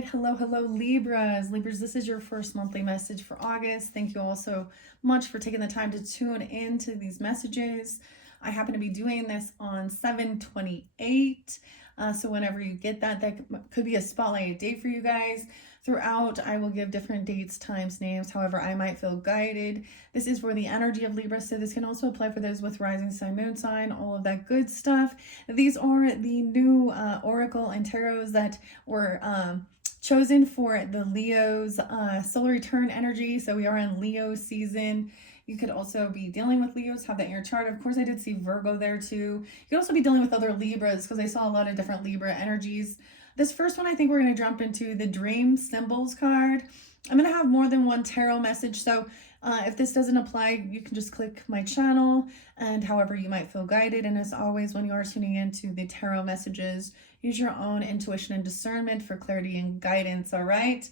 right. Hello, Libras. Libras, this is your first monthly message for August. Thank you all so much for taking the time to tune into these messages. I happen to be doing this on 7/28. So whenever you get that could be a spotlight day for you guys. Throughout, I will give different dates, times, names, however I might feel guided. This is for the energy of Libra, so this can also apply for those with rising sign, moon sign, all of that good stuff. These are the new oracle and tarots that were chosen for the Leo's solar return energy. So we are in Leo season. You could also be dealing with Leos, have that in your chart. Of course, I did see Virgo there too. You could also be dealing with other Libras because I saw a lot of different Libra energies. This first one, I think we're going to jump into the Dream Symbols card. I'm going to have more than one tarot message, so if this doesn't apply, you can just click my channel and however you might feel guided. And as always, when you are tuning into the tarot messages, use your own intuition and discernment for clarity and guidance, all right?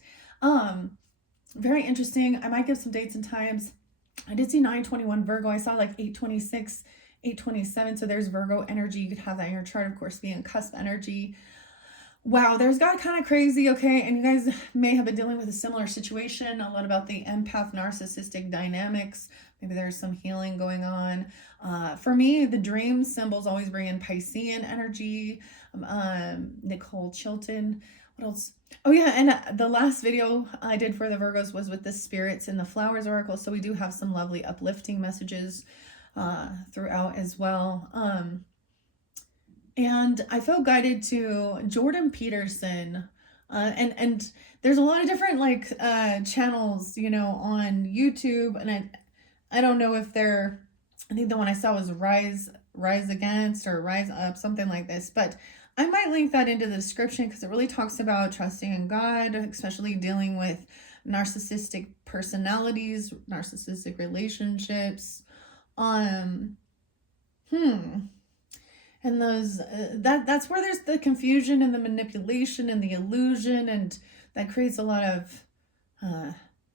Very interesting. I might give some dates and times. I did see 9/21 Virgo. I saw like 8/26, 8/27. So there's Virgo energy. You could have that in your chart, of course, being cusp energy. Wow, there's got kind of crazy, okay? And you guys may have been dealing with a similar situation, a lot about the empath narcissistic dynamics. Maybe there's some healing going on. For me, the dream symbols always bring in Piscean energy. Nicole Chilton. What else? Oh yeah, and the last video I did for the Virgos was with the spirits and the flowers oracle. So we do have some lovely uplifting messages throughout as well. And I felt guided to Jordan Peterson. And there's a lot of different like channels, you know, on YouTube. And I don't know if they're, I think the one I saw was Rise Against or Rise Up, something like this. But I might link that into the description because it really talks about trusting in God, especially dealing with narcissistic personalities, narcissistic relationships. And those that's where there's the confusion and the manipulation and the illusion, and that creates a lot of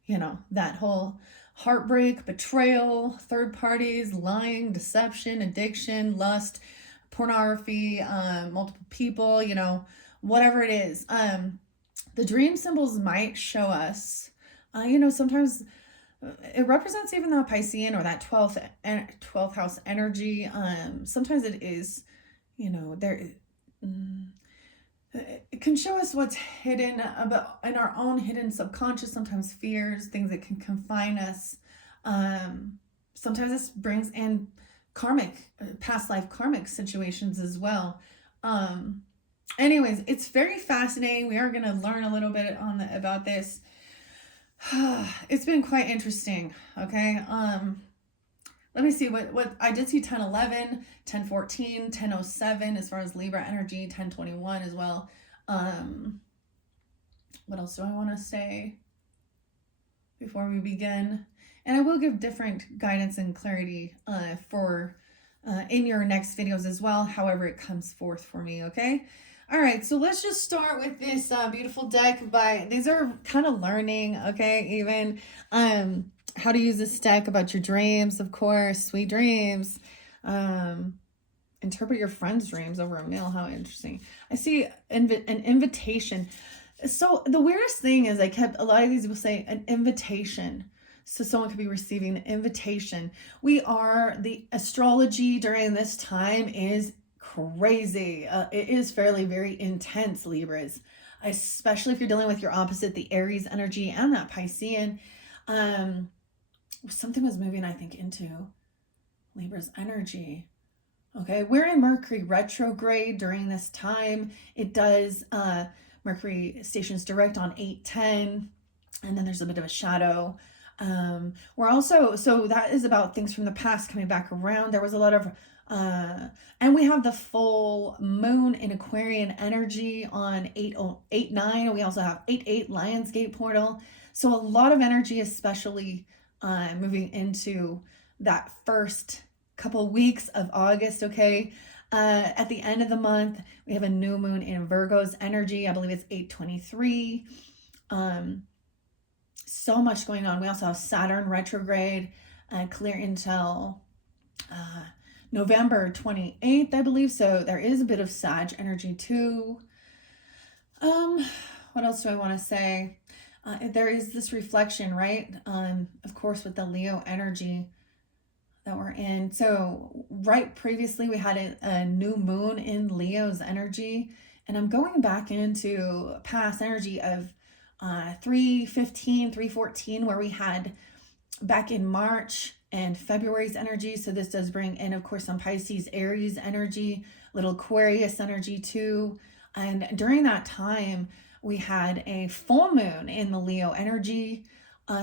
you know, that whole heartbreak, betrayal, third parties, lying, deception, addiction, lust, pornography, multiple people, you know, whatever it is. The dream symbols might show us, you know, sometimes it represents even that Piscean or that 12th house energy. Sometimes it is, you know, it can show us what's hidden about in our own hidden subconscious, sometimes fears, things that can confine us. Sometimes this brings in karmic, past life karmic situations as well. Anyways, it's very fascinating. We are going to learn a little bit about this. It's been quite interesting. Okay. Let me see what I did see 10/11, 10/14, 10/07 as far as Libra energy, 10/21 as well. What else do I want to say before we begin? And I will give different guidance and clarity for in your next videos as well, however it comes forth for me, okay? All right, so let's just start with this beautiful deck. These are kind of learning, okay, even how to use this deck about your dreams, of course, sweet dreams. Interpret your friend's dreams over a meal. How interesting. I see an invitation. So the weirdest thing is a lot of these people say an invitation. So someone could be receiving an invitation. The astrology during this time is crazy. It is very intense, Libras, especially if you're dealing with your opposite, the Aries energy and that Piscean. Something was moving, I think, into Libra's energy. Okay, we're in Mercury retrograde during this time. It does, Mercury stations direct on 8/10, and then there's a bit of a shadow. We're also, so that is about things from the past coming back around. There was a lot of, and we have the full moon in Aquarian energy on 8/9. We also have 8/8 Lionsgate portal. So a lot of energy, especially moving into that first couple weeks of August, okay? At the end of the month, we have a new moon in Virgo's energy. I believe it's 8/23. So much going on. We also have Saturn retrograde clear until November 28th, I believe. So there is a bit of Sag energy too. What else do I want to say? There is this reflection, right? Of course, with the Leo energy that we're in. So right previously we had a new moon in Leo's energy, and I'm going back into past energy of 315, 314, where we had back in March and February's energy. So this does bring in, of course, some Pisces, Aries energy, little Aquarius energy too. And during that time, we had a full moon in the Leo energy.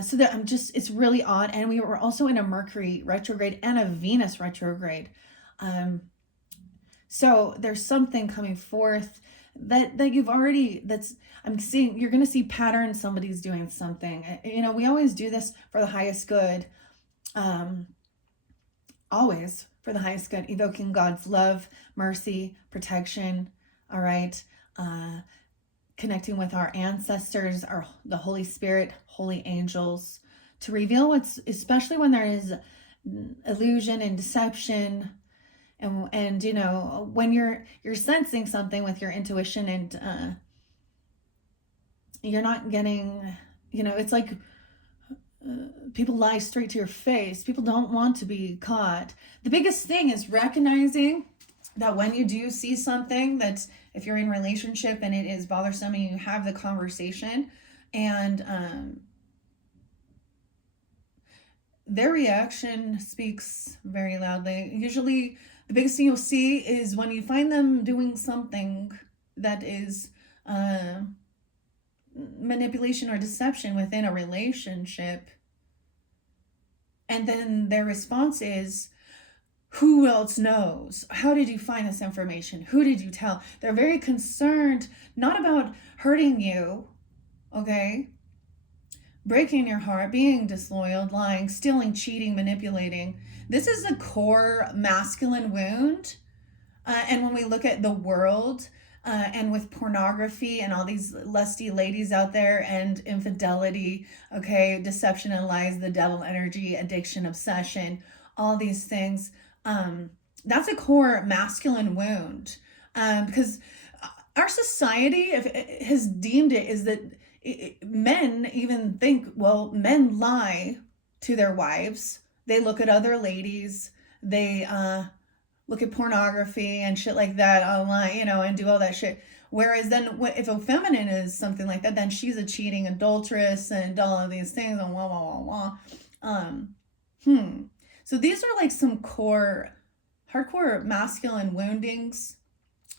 So that it's really odd. And we were also in a Mercury retrograde and a Venus retrograde. So there's something coming forth that you've already, I'm seeing, you're going to see patterns. Somebody's doing something, we always do this for the highest good. Always for the highest good, evoking God's love, mercy, protection. All right. Connecting with our ancestors, the Holy Spirit, holy angels, to reveal what's, especially when there is illusion and deception, and when you're sensing something with your intuition, and you're not getting, it's like people lie straight to your face. People don't want to be caught. The biggest thing is recognizing that when you do see something that's, if you're in a relationship and it is bothersome, and you have the conversation, and their reaction speaks very loudly. Usually the biggest thing you'll see is when you find them doing something that is manipulation or deception within a relationship, and then their response is, who else knows? How did you find this information? Who did you tell? They're very concerned, not about hurting you, okay? Breaking your heart, being disloyal, lying, stealing, cheating, manipulating. This is a core masculine wound. And when we look at the world, and with pornography and all these lusty ladies out there, and infidelity, okay, deception and lies, the devil energy, addiction, obsession, all these things, that's a core masculine wound, because our society has deemed it is that men even think, well, men lie to their wives. They look at other ladies. They look at pornography and shit like that online, and do all that shit. Whereas then if a feminine is something like that, then she's a cheating adulteress and all of these things, and So these are like some hardcore masculine woundings,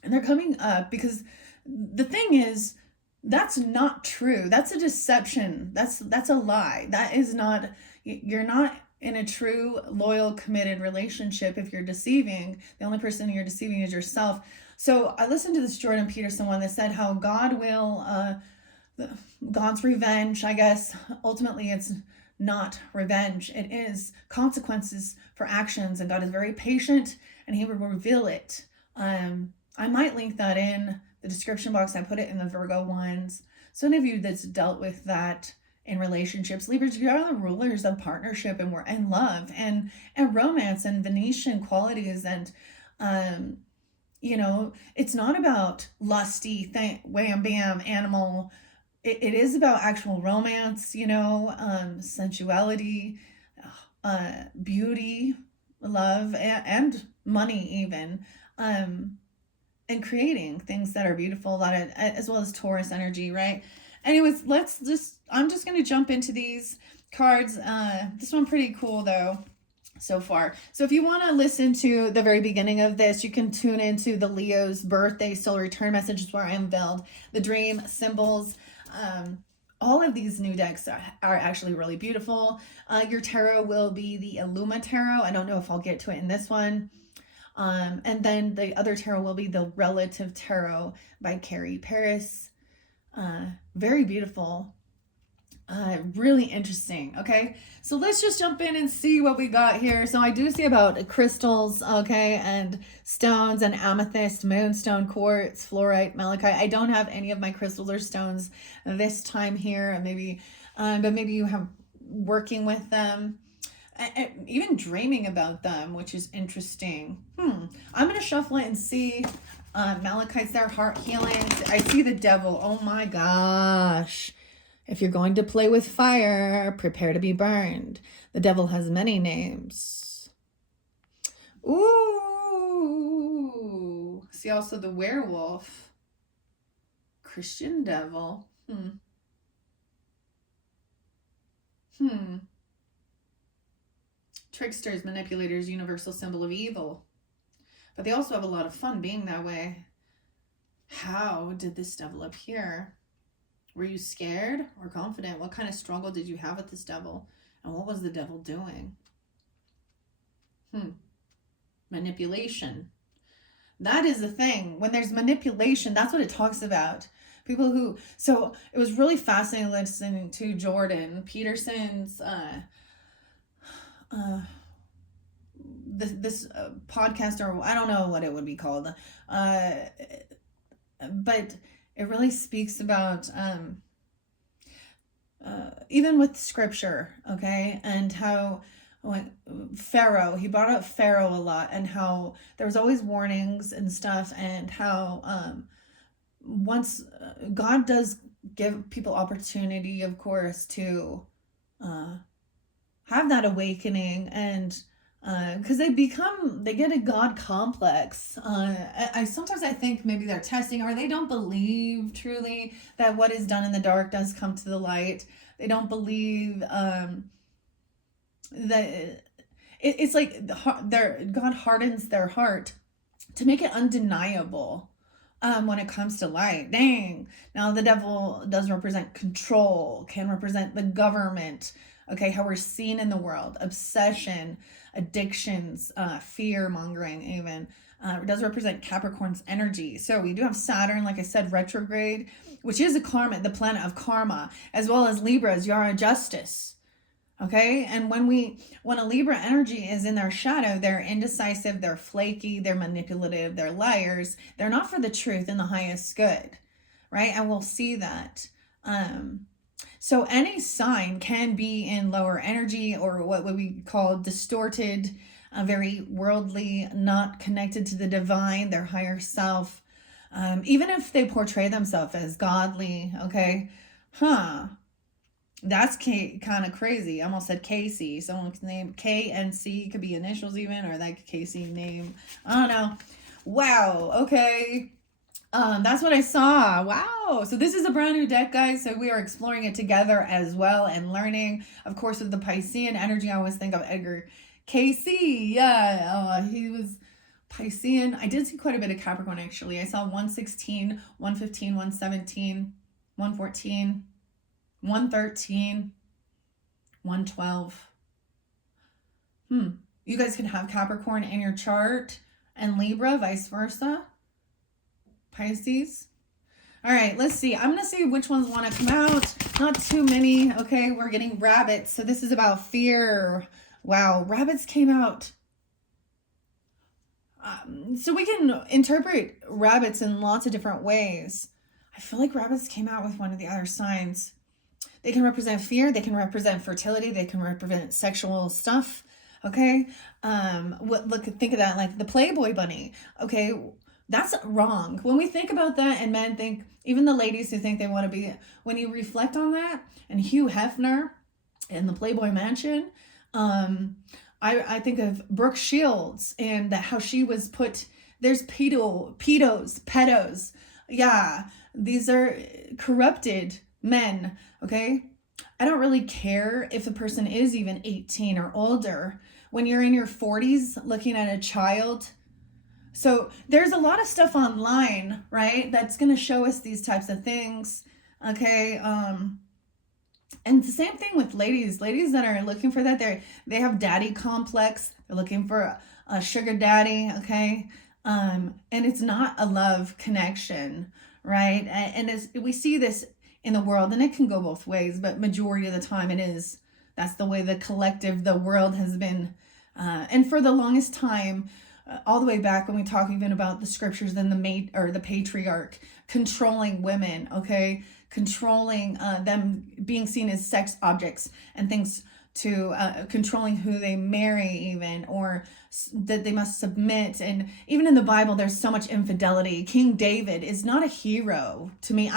and they're coming up because the thing is, that's not true. That's a deception. That's a lie. That is not, you're not in a true, loyal, committed relationship if you're deceiving. The only person you're deceiving is yourself. So I listened to this Jordan Peterson one that said how God will, God's revenge, I guess, ultimately it's not revenge. It is consequences for actions, and God is very patient, and he will reveal it. I might link that in the description box. I put it in the Virgo ones. So any of you that's dealt with that in relationships, Libras, you are the rulers of partnership and love and romance and Venetian qualities, and it's not about lusty wham bam animal. It is about actual romance, sensuality, beauty, love, and money even, and creating things that are beautiful, as well as Taurus energy, right? Anyways, I'm just going to jump into these cards. This one pretty cool though so far. So if you want to listen to the very beginning of this, you can tune into the Leo's birthday soul return messages, where I unveiled the dream symbols. All of these new decks are actually really beautiful. Your tarot will be the Illuma Tarot. I don't know if I'll get to it in this one. And then the other tarot will be the Relative Tarot by Carrie Paris. Very beautiful. Really interesting. Okay, so let's just jump in and see what we got here. So I do see about crystals, okay, and stones and amethyst, moonstone, quartz, fluorite, malachite. I don't have any of my crystals or stones this time here, maybe, but maybe you have working with them, even dreaming about them, which is interesting. I'm gonna shuffle it and see. Malachite's there, heart healing. I see the devil. Oh my gosh. If you're going to play with fire, prepare to be burned. The devil has many names. Ooh. See also the werewolf. Christian devil. Tricksters, manipulators, universal symbol of evil. But they also have a lot of fun being that way. How did this devil appear? Were you scared or confident? What kind of struggle did you have with this devil? And what was the devil doing? Manipulation. That is the thing. When there's manipulation, that's what it talks about. People who, so it was really fascinating listening to Jordan Peterson's this podcast, or I don't know what it would be called, but it really speaks about even with scripture, okay, and how Pharaoh, he brought up Pharaoh a lot, and how there was always warnings and stuff, and how once God does give people opportunity, of course, to have that awakening, and because they get a God complex. Sometimes I think maybe they're testing, or they don't believe truly that what is done in the dark does come to the light. They don't believe that it's like God hardens their heart to make it undeniable when it comes to light. Dang. Now the devil does represent control, can represent the government, okay, how we're seen in the world, obsession, addictions, fear mongering even. It does represent Capricorn's energy. So we do have Saturn, like I said, retrograde, which is the planet of karma, as well as Libra's Yara justice. Okay, and when a Libra energy is in their shadow, they're indecisive, they're flaky, they're manipulative, they're liars. They're not for the truth and the highest good, right? And we'll see that. So any sign can be in lower energy, or what we call distorted, very worldly, not connected to the divine, their higher self. Even if they portray themselves as godly, okay? That's kind of crazy. I almost said Casey. Someone's name K and C could be initials even, or like Casey name. I don't know. Wow. Okay. That's what I saw. Wow. So this is a brand new deck, guys. So we are exploring it together as well and learning. Of course, with the Piscean energy, I always think of Edgar Casey. Yeah. He was Piscean. I did see quite a bit of Capricorn, actually. I saw 116, 115, 117, 114, 113, 112. You guys can have Capricorn in your chart and Libra, vice versa. Pisces. All right, let's see. I'm going to see which ones want to come out. Not too many. Okay, we're getting rabbits. So this is about fear. Wow, rabbits came out. So we can interpret rabbits in lots of different ways. I feel like rabbits came out with one of the other signs. They can represent fear. They can represent fertility. They can represent sexual stuff. Okay. Think of that, like the Playboy bunny. Okay. That's wrong. When we think about that, and men think, even the ladies who think they want to be, when you reflect on that, and Hugh Hefner in the Playboy Mansion, I think of Brooke Shields and how she was put, there's pedos. Yeah. These are corrupted men. Okay. I don't really care if a person is even 18 or older. When you're in your 40s looking at a child. So there's a lot of stuff online, right? That's going to show us these types of things. Okay. And the same thing with ladies that are looking for that. They have daddy complex. They're looking for a sugar daddy. Okay. And it's not a love connection, right? And we see this in the world, and it can go both ways, but majority of the time it is. That's the way the world has been. And for the longest time, all the way back when we talk even about the scriptures and the patriarch controlling women, okay, controlling them, being seen as sex objects and things to controlling who they marry, even, or that they must submit. And even in the Bible, there's so much infidelity. King David is not a hero to me.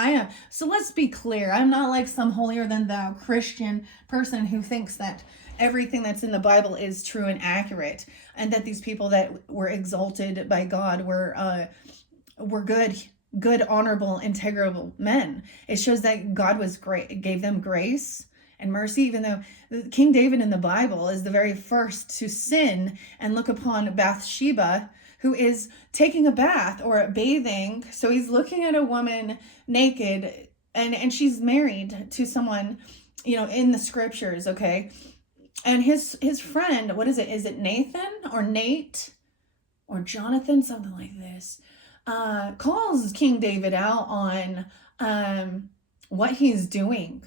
So let's be clear. I'm not like some holier than thou Christian person who thinks that everything that's in the Bible is true and accurate, and that these people that were exalted by God were good, honorable, integral men. It shows that God was great, gave them grace and mercy, even though King David in the Bible is the very first to sin and look upon Bathsheba, who is taking a bath or bathing. So he's looking at a woman naked, and she's married to someone, in the scriptures, okay? And his friend, what is it? Is it Nathan or Nate or Jonathan? Something like this. Calls King David out on what he's doing.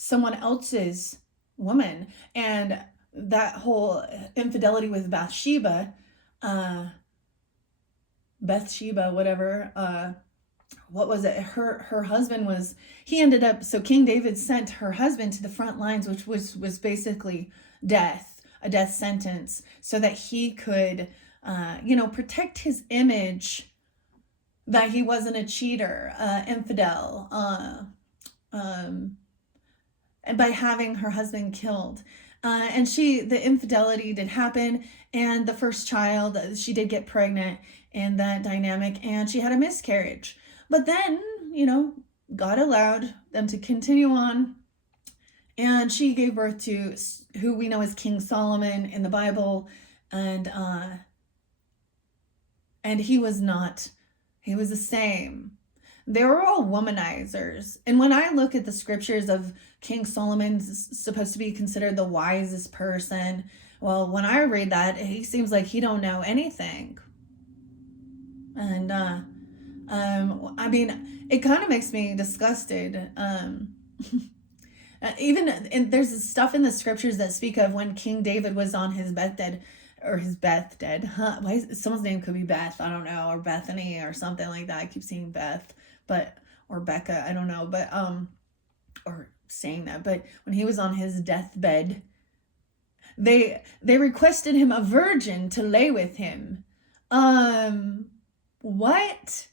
Someone else's woman. And that whole infidelity with Bathsheba, whatever, what was it? Her husband so King David sent her husband to the front lines, which was basically a death sentence, so that he could protect his image, that he wasn't a cheater, infidel, and by having her husband killed. And the infidelity did happen, and the first child, she did get pregnant in that dynamic, and she had a miscarriage. But then, God allowed them to continue on, and she gave birth to who we know as King Solomon in the Bible, and he was the same. They were all womanizers. And when I look at the scriptures of King Solomon's supposed to be considered the wisest person, well, when I read that, he seems like he don't know anything. And it kind of makes me disgusted. Even there's stuff in the scriptures that speak of when King David was on his deathbed, someone's name could be Beth, I don't know, or Bethany or something like that. I keep seeing Beth, or Becca, I don't know, but or saying that. But when he was on his deathbed, they requested him a virgin to lay with him. What?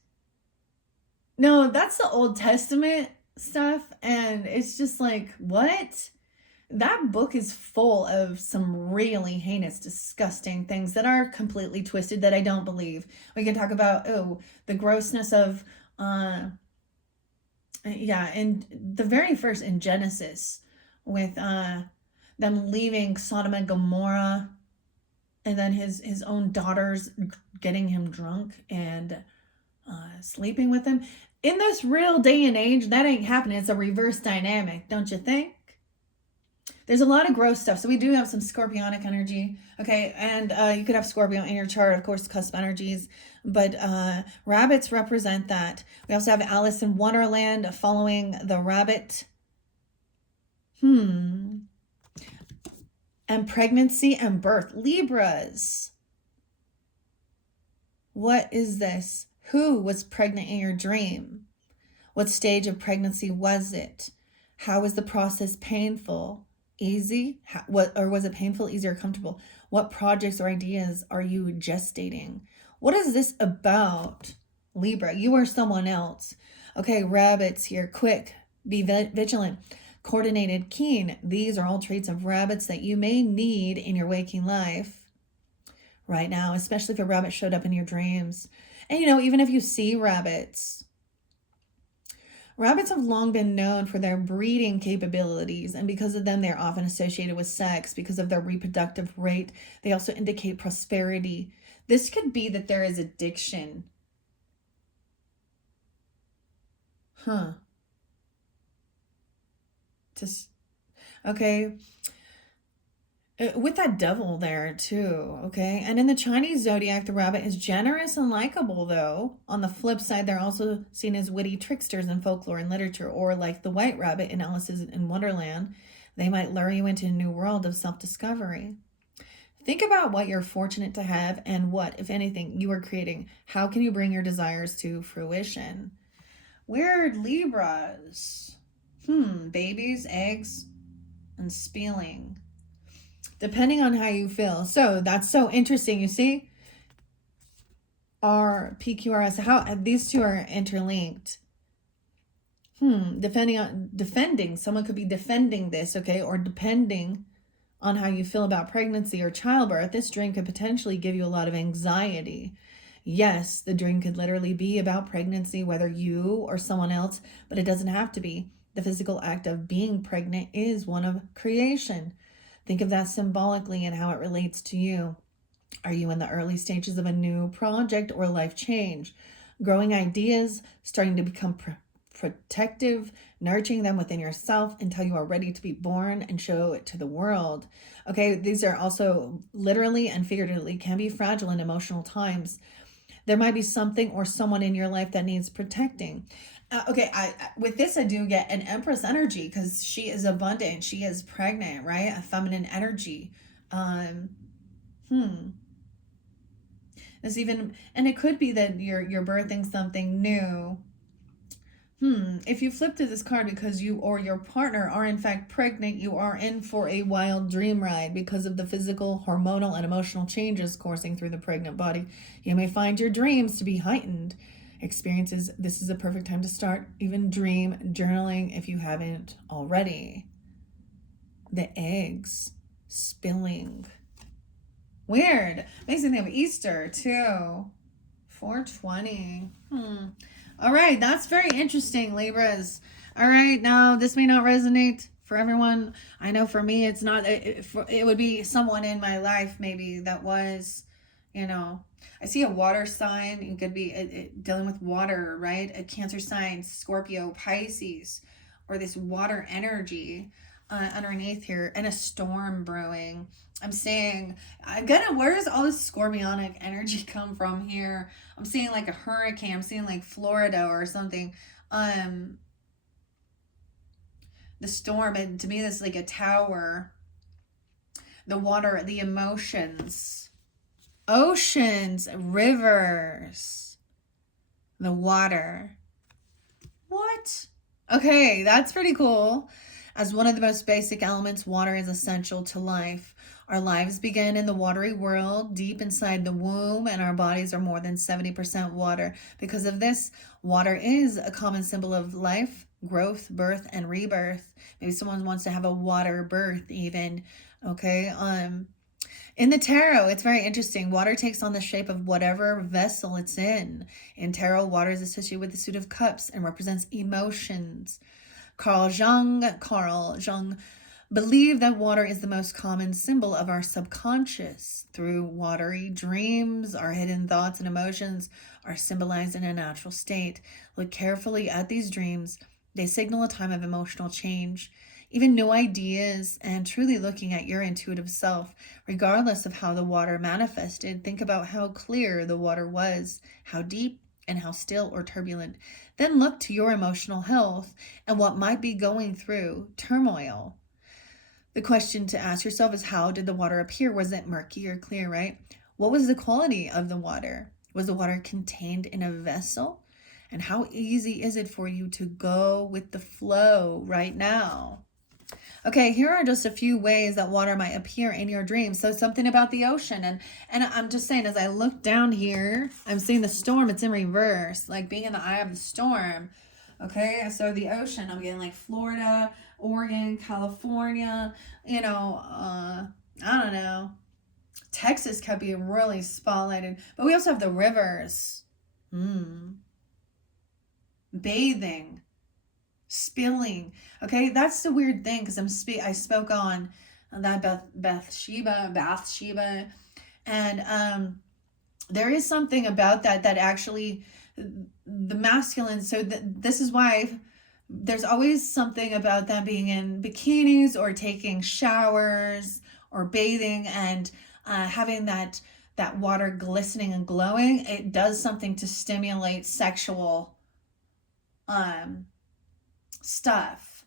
No, that's the Old Testament stuff, and it's just like, what? That book is full of some really heinous, disgusting things that are completely twisted, that I don't believe. We can talk about, the grossness of, and the very first in Genesis, with them leaving Sodom and Gomorrah, and then his own daughters getting him drunk and sleeping with him. In this real day and age, that ain't happening. It's a reverse dynamic, don't you think? There's a lot of gross stuff. So we do have some scorpionic energy, okay? And you could have Scorpio in your chart, of course, cusp energies. But rabbits represent that. We also have Alice in Wonderland following the rabbit. And pregnancy and birth. Libras. What is this? Who was pregnant in your dream? What stage of pregnancy was it? How was the process painful? Easy? Or was it painful, easy, or comfortable? What projects or ideas are you gestating? What is this about? Libra, you are someone else. Okay, rabbits here. Quick, be vigilant, coordinated, keen. These are all traits of rabbits that you may need in your waking life right now, especially if a rabbit showed up in your dreams. And even if you see rabbits have long been known for their breeding capabilities, and because of them, they're often associated with sex. Because of their reproductive rate, they also indicate prosperity. This could be that there is addiction. Okay. With that devil there too, okay? And in the Chinese zodiac, the rabbit is generous and likable, though. On the flip side, they're also seen as witty tricksters in folklore and literature, or like the white rabbit in Alice in Wonderland. They might lure you into a new world of self-discovery. Think about what you're fortunate to have and what, if anything, you are creating. How can you bring your desires to fruition? Weird Libras. Babies, eggs, and spilling. Depending on how you feel. So that's so interesting. You see, our PQRS, how these two are interlinked. Depending on defending, someone could be defending this, okay, or depending on how you feel about pregnancy or childbirth, this dream could potentially give you a lot of anxiety. Yes, the dream could literally be about pregnancy, whether you or someone else, but it doesn't have to be. The physical act of being pregnant is one of creation. Think of that symbolically and how it relates to you. Are you in the early stages of a new project or life change? Growing ideas, starting to become protective, nurturing them within yourself until you are ready to be born and show it to the world. Okay, these are also literally and figuratively can be fragile in emotional times. There might be something or someone in your life that needs protecting. Okay, with this, I do get an Empress energy because she is abundant. She is pregnant, right? A feminine energy. There's even, and it could be that you're birthing something new. If you flip to this card because you or your partner are in fact pregnant, you are in for a wild dream ride because of the physical, hormonal, and emotional changes coursing through the pregnant body. You may find your dreams to be heightened experiences. This is a perfect time to start even dream journaling if you haven't already. The eggs spilling. Weird. Makes me think of Easter too. 420. All right, that's very interesting, Libras. All right, now this may not resonate for everyone. I know for me, it's not. It would be someone in my life maybe that was, I see a water sign. It could be dealing with water, right? A Cancer sign, Scorpio, Pisces, or this water energy underneath here, and a storm brewing. I'm saying, where does all this scorpionic energy come from here? I'm seeing like a hurricane. I'm seeing like Florida or something. The storm, and to me, this is like a tower. The water, the emotions, oceans, rivers, the water. What? Okay, that's pretty cool. As one of the most basic elements, water is essential to life. Our lives begin in the watery world, deep inside the womb, and our bodies are more than 70% water. Because of this, water is a common symbol of life, growth, birth, and rebirth. Maybe someone wants to have a water birth even, okay? In the tarot, it's very interesting. Water takes on the shape of whatever vessel it's in. In tarot, water is associated with the suit of cups and represents emotions. Carl Jung believed that water is the most common symbol of our subconscious. Through watery dreams, our hidden thoughts and emotions are symbolized in a natural state. Look carefully at these dreams. They signal a time of emotional change, even new ideas, and truly looking at your intuitive self. Regardless of how the water manifested, think about how clear the water was, how deep and how still or turbulent. Then look to your emotional health and what might be going through turmoil. The question to ask yourself is, how did the water appear? Was it murky or clear, right? What was the quality of the water? Was the water contained in a vessel? And how easy is it for you to go with the flow right now? Okay, here are just a few ways that water might appear in your dreams. So something about the ocean. And I'm just saying, as I look down here, I'm seeing the storm. It's in reverse, like being in the eye of the storm. Okay, so the ocean, I'm getting like Florida, Oregon, California, I don't know. Texas could be really spotlighted. But we also have the rivers. Bathing. Spilling. Okay, that's the weird thing, because I spoke on that Bathsheba, and there is something about that actually the masculine. So this is why there's always something about them being in bikinis or taking showers or bathing and having that water glistening and glowing. It does something to stimulate sexual stuff.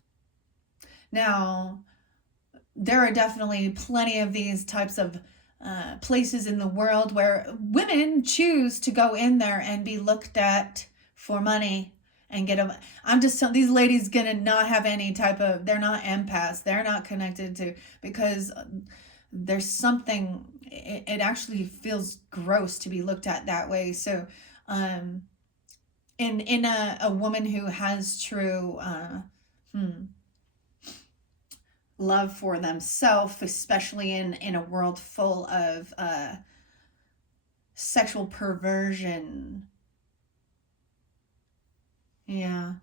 Now, there are definitely plenty of these types of places in the world where women choose to go in there and be looked at for money and get them. I'm just telling these ladies gonna not have any type of, they're not empaths. They're not connected to, because there's something, it actually feels gross to be looked at that way. So, in a woman who has true, love for themselves, especially in a world full of sexual perversion. Yeah.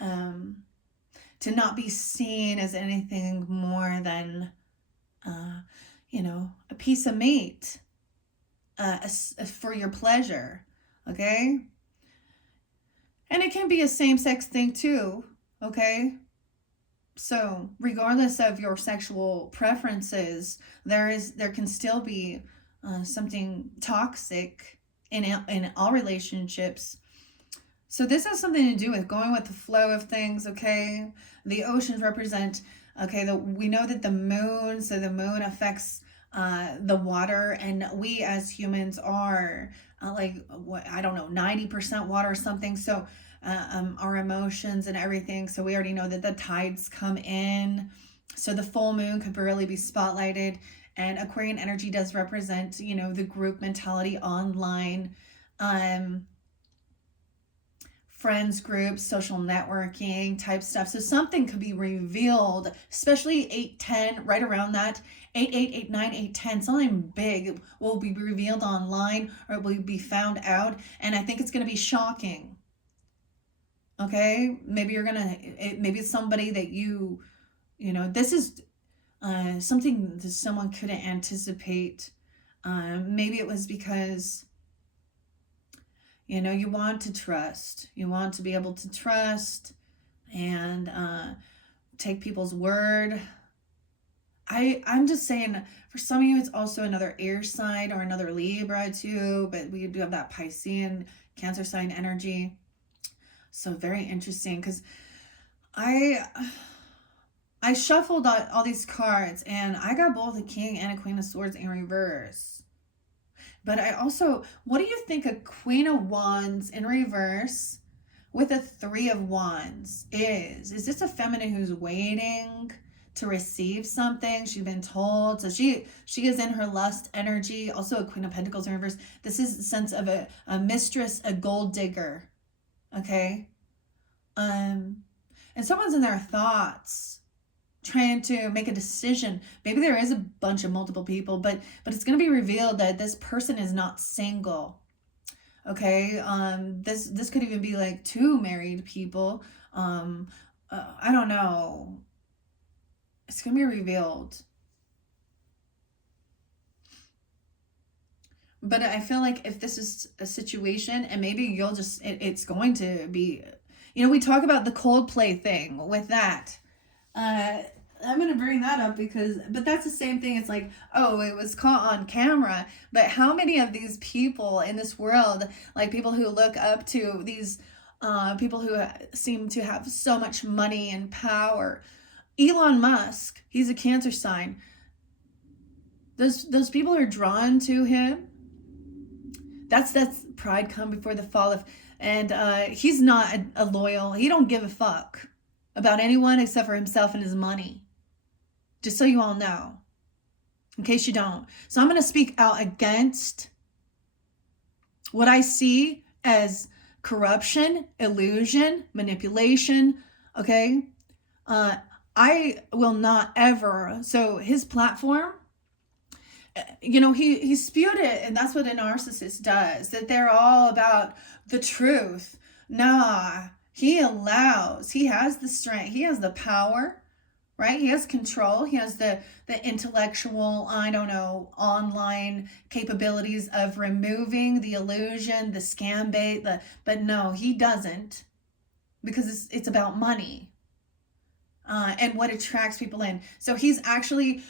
To not be seen as anything more than, a piece of meat, for your pleasure. Okay. And it can be a same-sex thing too. Okay. So regardless of your sexual preferences, there can still be something toxic in all relationships. So this has something to do with going with the flow of things, okay? The oceans represent, okay, we know that the moon, so the moon affects the water, and we as humans are like, what, I don't know, 90% water or something. So our emotions and everything. So we already know that the tides come in. So the full moon could barely be spotlighted. And Aquarian energy does represent, the group mentality online. Friends groups, social networking type stuff. So something could be revealed, especially 8-10, right around that. 8-8, 8-9, 8-10, something big will be revealed online, or it will be found out. And I think it's going to be shocking. Okay? Maybe maybe it's somebody that this is something that someone couldn't anticipate. Maybe it was because, you want to trust. You want to be able to trust and take people's word. I'm just saying, for some of you, it's also another air sign or another Libra too, but we do have that Piscean, Cancer sign energy. So very interesting, because I shuffled all these cards, and I got both a King and a Queen of Swords in reverse. But I also, what do you think a Queen of Wands in reverse with a Three of Wands is? Is this a feminine who's waiting to receive something? She's been told. So she is in her lust energy. Also a Queen of Pentacles in reverse. This is the sense of a mistress, a gold digger. Okay? And someone's in their thoughts, trying to make a decision. Maybe there is a bunch of multiple people, but it's going to be revealed that this person is not single. Okay, this could even be like two married people. I don't know. It's going to be revealed. But I feel like if this is a situation, and maybe you'll just, it's going to be, we talk about the Coldplay thing with that. I'm going to bring that up but that's the same thing. It's like, oh, it was caught on camera. But how many of these people in this world, like people who look up to these people who seem to have so much money and power? Elon Musk, he's a Cancer sign. Those people are drawn to him. That's pride come before the fall of, and he's not a loyal. He don't give a fuck about anyone except for himself and his money. Just so you all know, in case you don't. So I'm going to speak out against what I see as corruption, illusion, manipulation. Okay, I will not ever. So his platform, he spewed it, and that's what a narcissist does, that they're all about the truth. Nah, he has the strength, he has the power, right? He has control, he has the intellectual, online capabilities of removing the illusion, the scam bait, but no, he doesn't, because it's about money and what attracts people in. So he's actually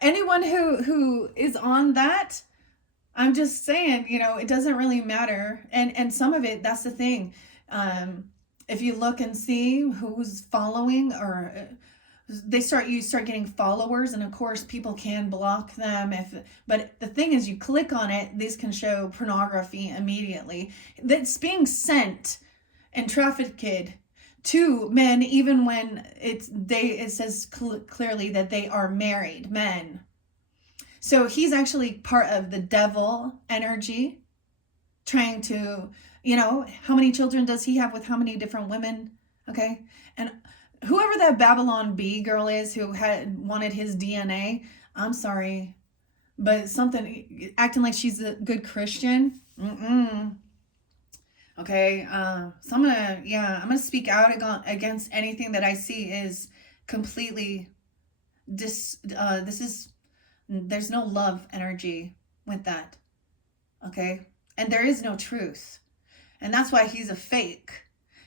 anyone who is on that, I'm just saying, it doesn't really matter. And some of it, that's the thing. If you look and see who's following or you start getting followers, and of course people can block them but the thing is, you click on it, these can show pornography immediately that's being sent and trafficked to men, even when it says clearly that they are married men. So he's actually part of the devil energy, trying to, how many children does he have with how many different women? Okay. And whoever that Babylon Bee girl is who had wanted his DNA, I'm sorry, but something acting like she's a good Christian. Okay. So I'm gonna speak out against anything that I see is completely there's no love energy with that. Okay. And there is no truth. And that's why he's a fake.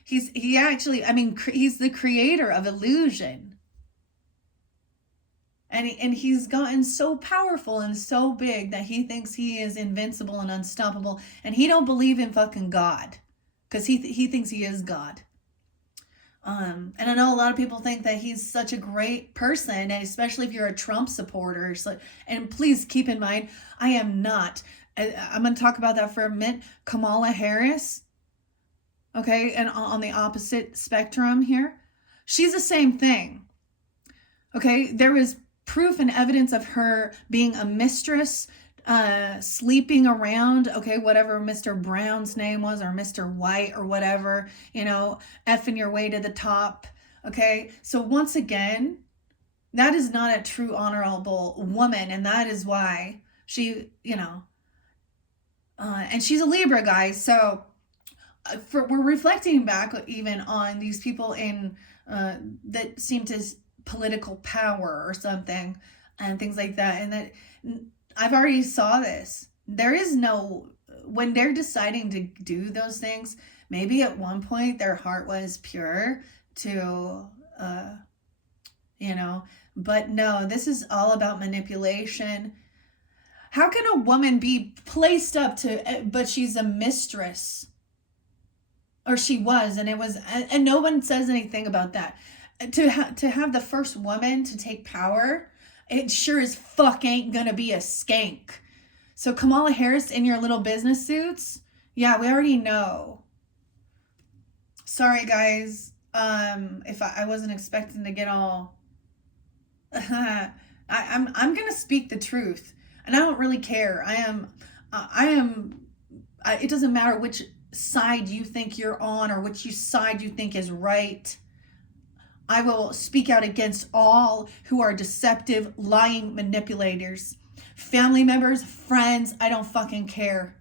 He's the creator of illusion. And he's gotten so powerful and so big that he thinks he is invincible and unstoppable. And he don't believe in fucking God, because he thinks he is God. And I know a lot of people think that he's such a great person, and especially if you're a Trump supporter. So, and please keep in mind, I am not. I'm going to talk about that for a minute. Kamala Harris, okay, and on the opposite spectrum here, she's the same thing. Okay, there is proof and evidence of her being a mistress, sleeping around, okay, whatever Mr. Brown's name was, or Mr. White, or whatever, effing your way to the top, okay? So once again, that is not a true honorable woman, and that is why she, and she's a Libra, guys, so we're reflecting back even on these people in that seem to political power or something and things like that, and that I've already saw this. There is no, when they're deciding to do those things, maybe at one point their heart was pure to but no, this is all about manipulation. How can a woman be placed up to, but she's a mistress, or she was, and it was, and no one says anything about that. To have the first woman to take power, it sure as fuck ain't gonna be a skank. So Kamala Harris in your little business suits, yeah, we already know. Sorry guys, if I wasn't expecting to get all I'm gonna speak the truth, and I don't really care. It doesn't matter which side you think you're on or which side you think is right. I will speak out against all who are deceptive, lying manipulators. Family members, friends, I don't fucking care.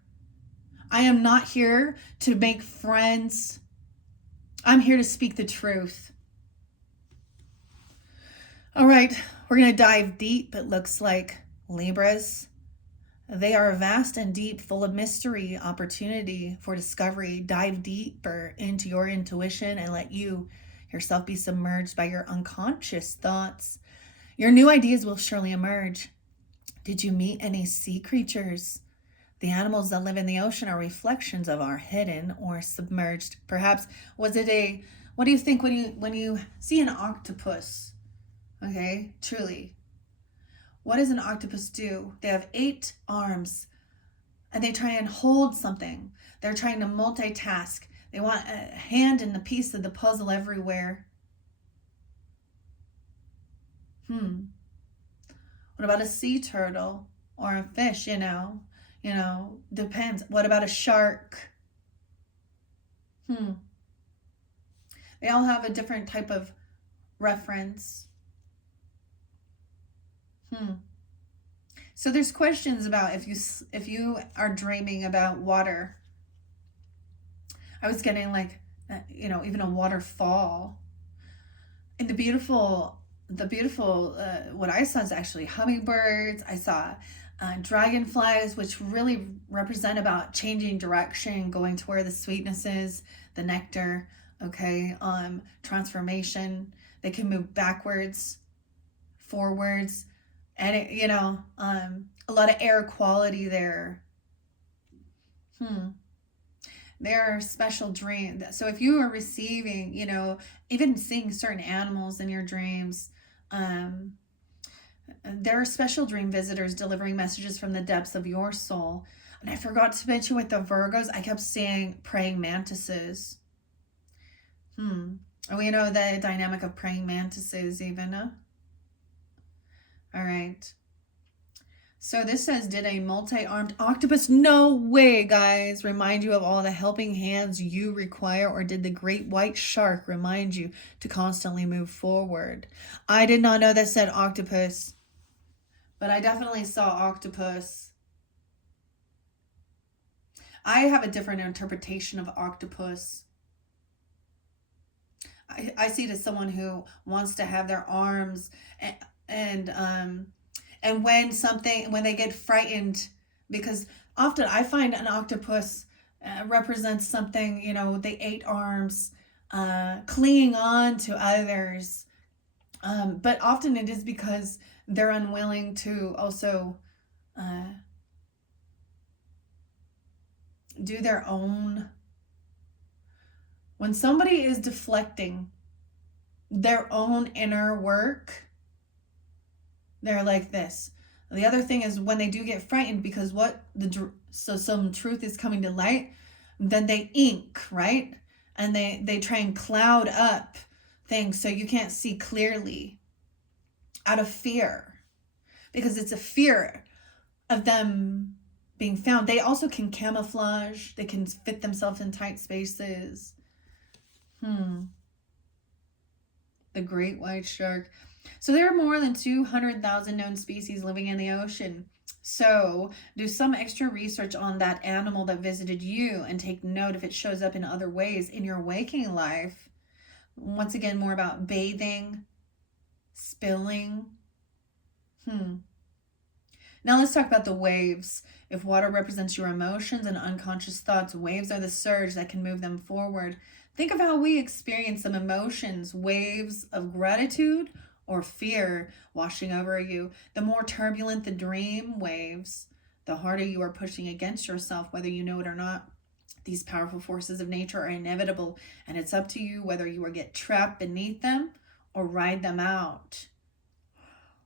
I am not here to make friends. I'm here to speak the truth. All right, we're going to dive deep. It looks like Libras. They are vast and deep, full of mystery, opportunity for discovery. Dive deeper into your intuition and let yourself be submerged by your unconscious thoughts. Your new ideas will surely emerge. Did you meet any sea creatures? The animals that live in the ocean are reflections of our hidden or submerged. Perhaps, what do you think when you see an octopus? Okay, truly. What does an octopus do? They have 8 arms, and they try and hold something. They're trying to multitask. They want a hand in the piece of the puzzle everywhere. What about a sea turtle or a fish, depends. What about a shark? They all have a different type of reference. So there's questions about if you are dreaming about water. I was getting like, even a waterfall. And the beautiful, what I saw is actually hummingbirds. I saw dragonflies, which really represent about changing direction, going to where the sweetness is, the nectar, okay, transformation. They can move backwards, forwards, and a lot of air quality there. There are special dreams. So if you are receiving, even seeing certain animals in your dreams, There are special dream visitors delivering messages from the depths of your soul. And I forgot to mention with the Virgos, I kept seeing praying mantises. We know the dynamic of praying mantises even. All right. So this says, did a multi-armed octopus, no way, guys, remind you of all the helping hands you require, or did the great white shark remind you to constantly move forward? I did not know that said octopus, but I definitely saw octopus. I have a different interpretation of octopus. I see it as someone who wants to have their arms and when they get frightened, because often I find an octopus represents something, the 8 arms, clinging on to others, but often it is because they're unwilling to also do their own. When somebody is deflecting their own inner work, they're like this. The other thing is when they do get frightened because some truth is coming to light, then they ink, right? And they try and cloud up things so you can't see clearly out of fear, because it's a fear of them being found. They also can camouflage. They can fit themselves in tight spaces. The great white shark. So there are more than 200,000 known species living in the ocean. So do some extra research on that animal that visited you and take note if it shows up in other ways in your waking life. Once again, more about bathing, spilling. Now let's talk about the waves. If water represents your emotions and unconscious thoughts, waves are the surge that can move them forward. Think of how we experience some emotions, waves of gratitude or fear washing over you. The more turbulent the dream waves, the harder you are pushing against yourself, whether you know it or not. These powerful forces of nature are inevitable, and it's up to you whether you will get trapped beneath them or ride them out.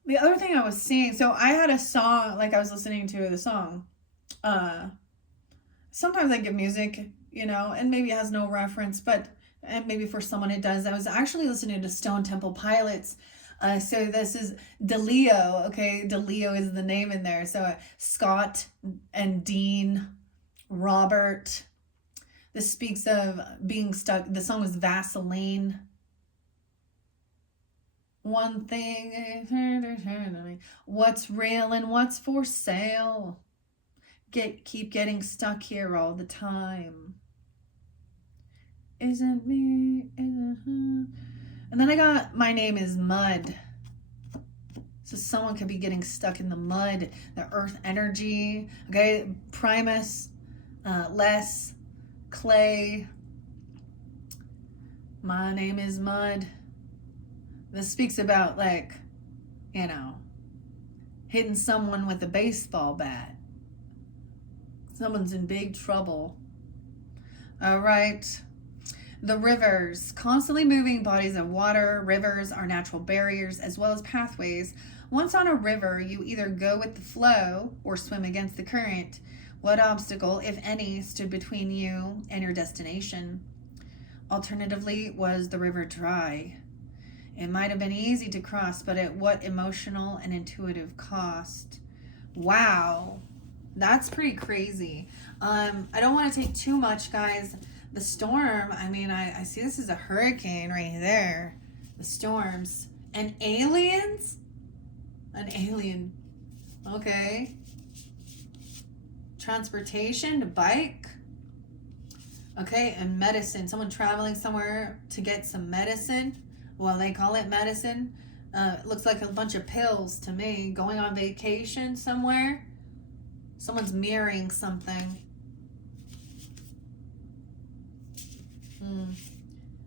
The other thing I was seeing, so I had a song, like I was listening to the song. Sometimes I get music, and maybe it has no reference, and maybe for someone it does. I was actually listening to Stone Temple Pilots. So this is DeLeo, okay? DeLeo is the name in there. So Scott and Dean, Robert. This speaks of being stuck. The song was Vaseline. One thing, what's real and what's for sale? Keep getting stuck here all the time. Isn't me, isn't. And then I got My Name is Mud. So someone could be getting stuck in the mud, the earth energy. Okay, Primus, Les, Clay. My name is Mud. This speaks about hitting someone with a baseball bat. Someone's in big trouble. All right. The rivers, constantly moving bodies of water. Rivers are natural barriers as well as pathways. Once on a river, you either go with the flow or swim against the current. What obstacle, if any, stood between you and your destination? Alternatively, was the river dry? It might have been easy to cross, but at what emotional and intuitive cost? Wow, that's pretty crazy. I don't want to take too much, guys. The storm, I see this is a hurricane right there. The storms. And aliens? An alien. Okay. Transportation, bike. Okay, and medicine. Someone traveling somewhere to get some medicine. Well, they call it medicine. It looks like a bunch of pills to me. Going on vacation somewhere. Someone's mirroring something.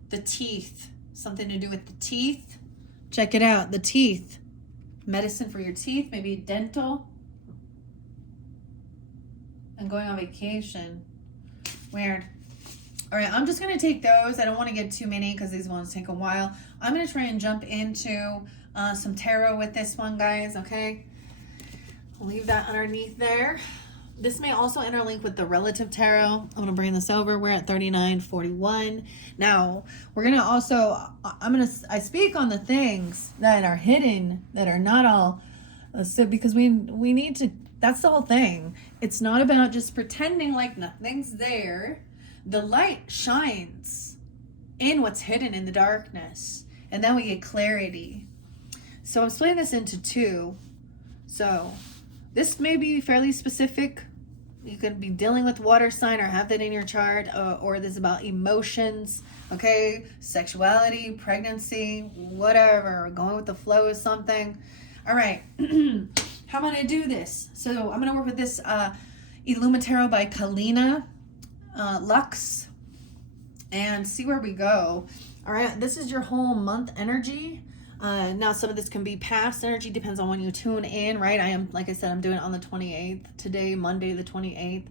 The teeth. Something to do with the teeth. Check it out. The teeth. Medicine for your teeth. Maybe dental. And going on vacation. Weird. All right, I'm just going to take those. I don't want to get too many because these ones take a while. I'm going to try and jump into some tarot with this one, guys, okay? I'll leave that underneath there. This may also interlink with the relative tarot. I'm going to bring this over. We're at 3941. Now, we're going to also, I speak on the things that are hidden, that are not all, so because we need to, that's the whole thing. It's not about just pretending like nothing's there. The light shines in what's hidden in the darkness, and then we get clarity. So I'm splitting this into two. So this may be fairly specific. You could be dealing with water sign or have that in your chart, or this is about emotions, okay? Sexuality, pregnancy, whatever. Going with the flow of something. All right. How am I going to do this? So I'm going to work with this Illumitaro by Kalina Lux and see where we go. All right. This is your whole month energy. Now some of this can be past energy, depends on when you tune in, right? I am, like I said, I'm doing it on the 28th today, Monday the 28th.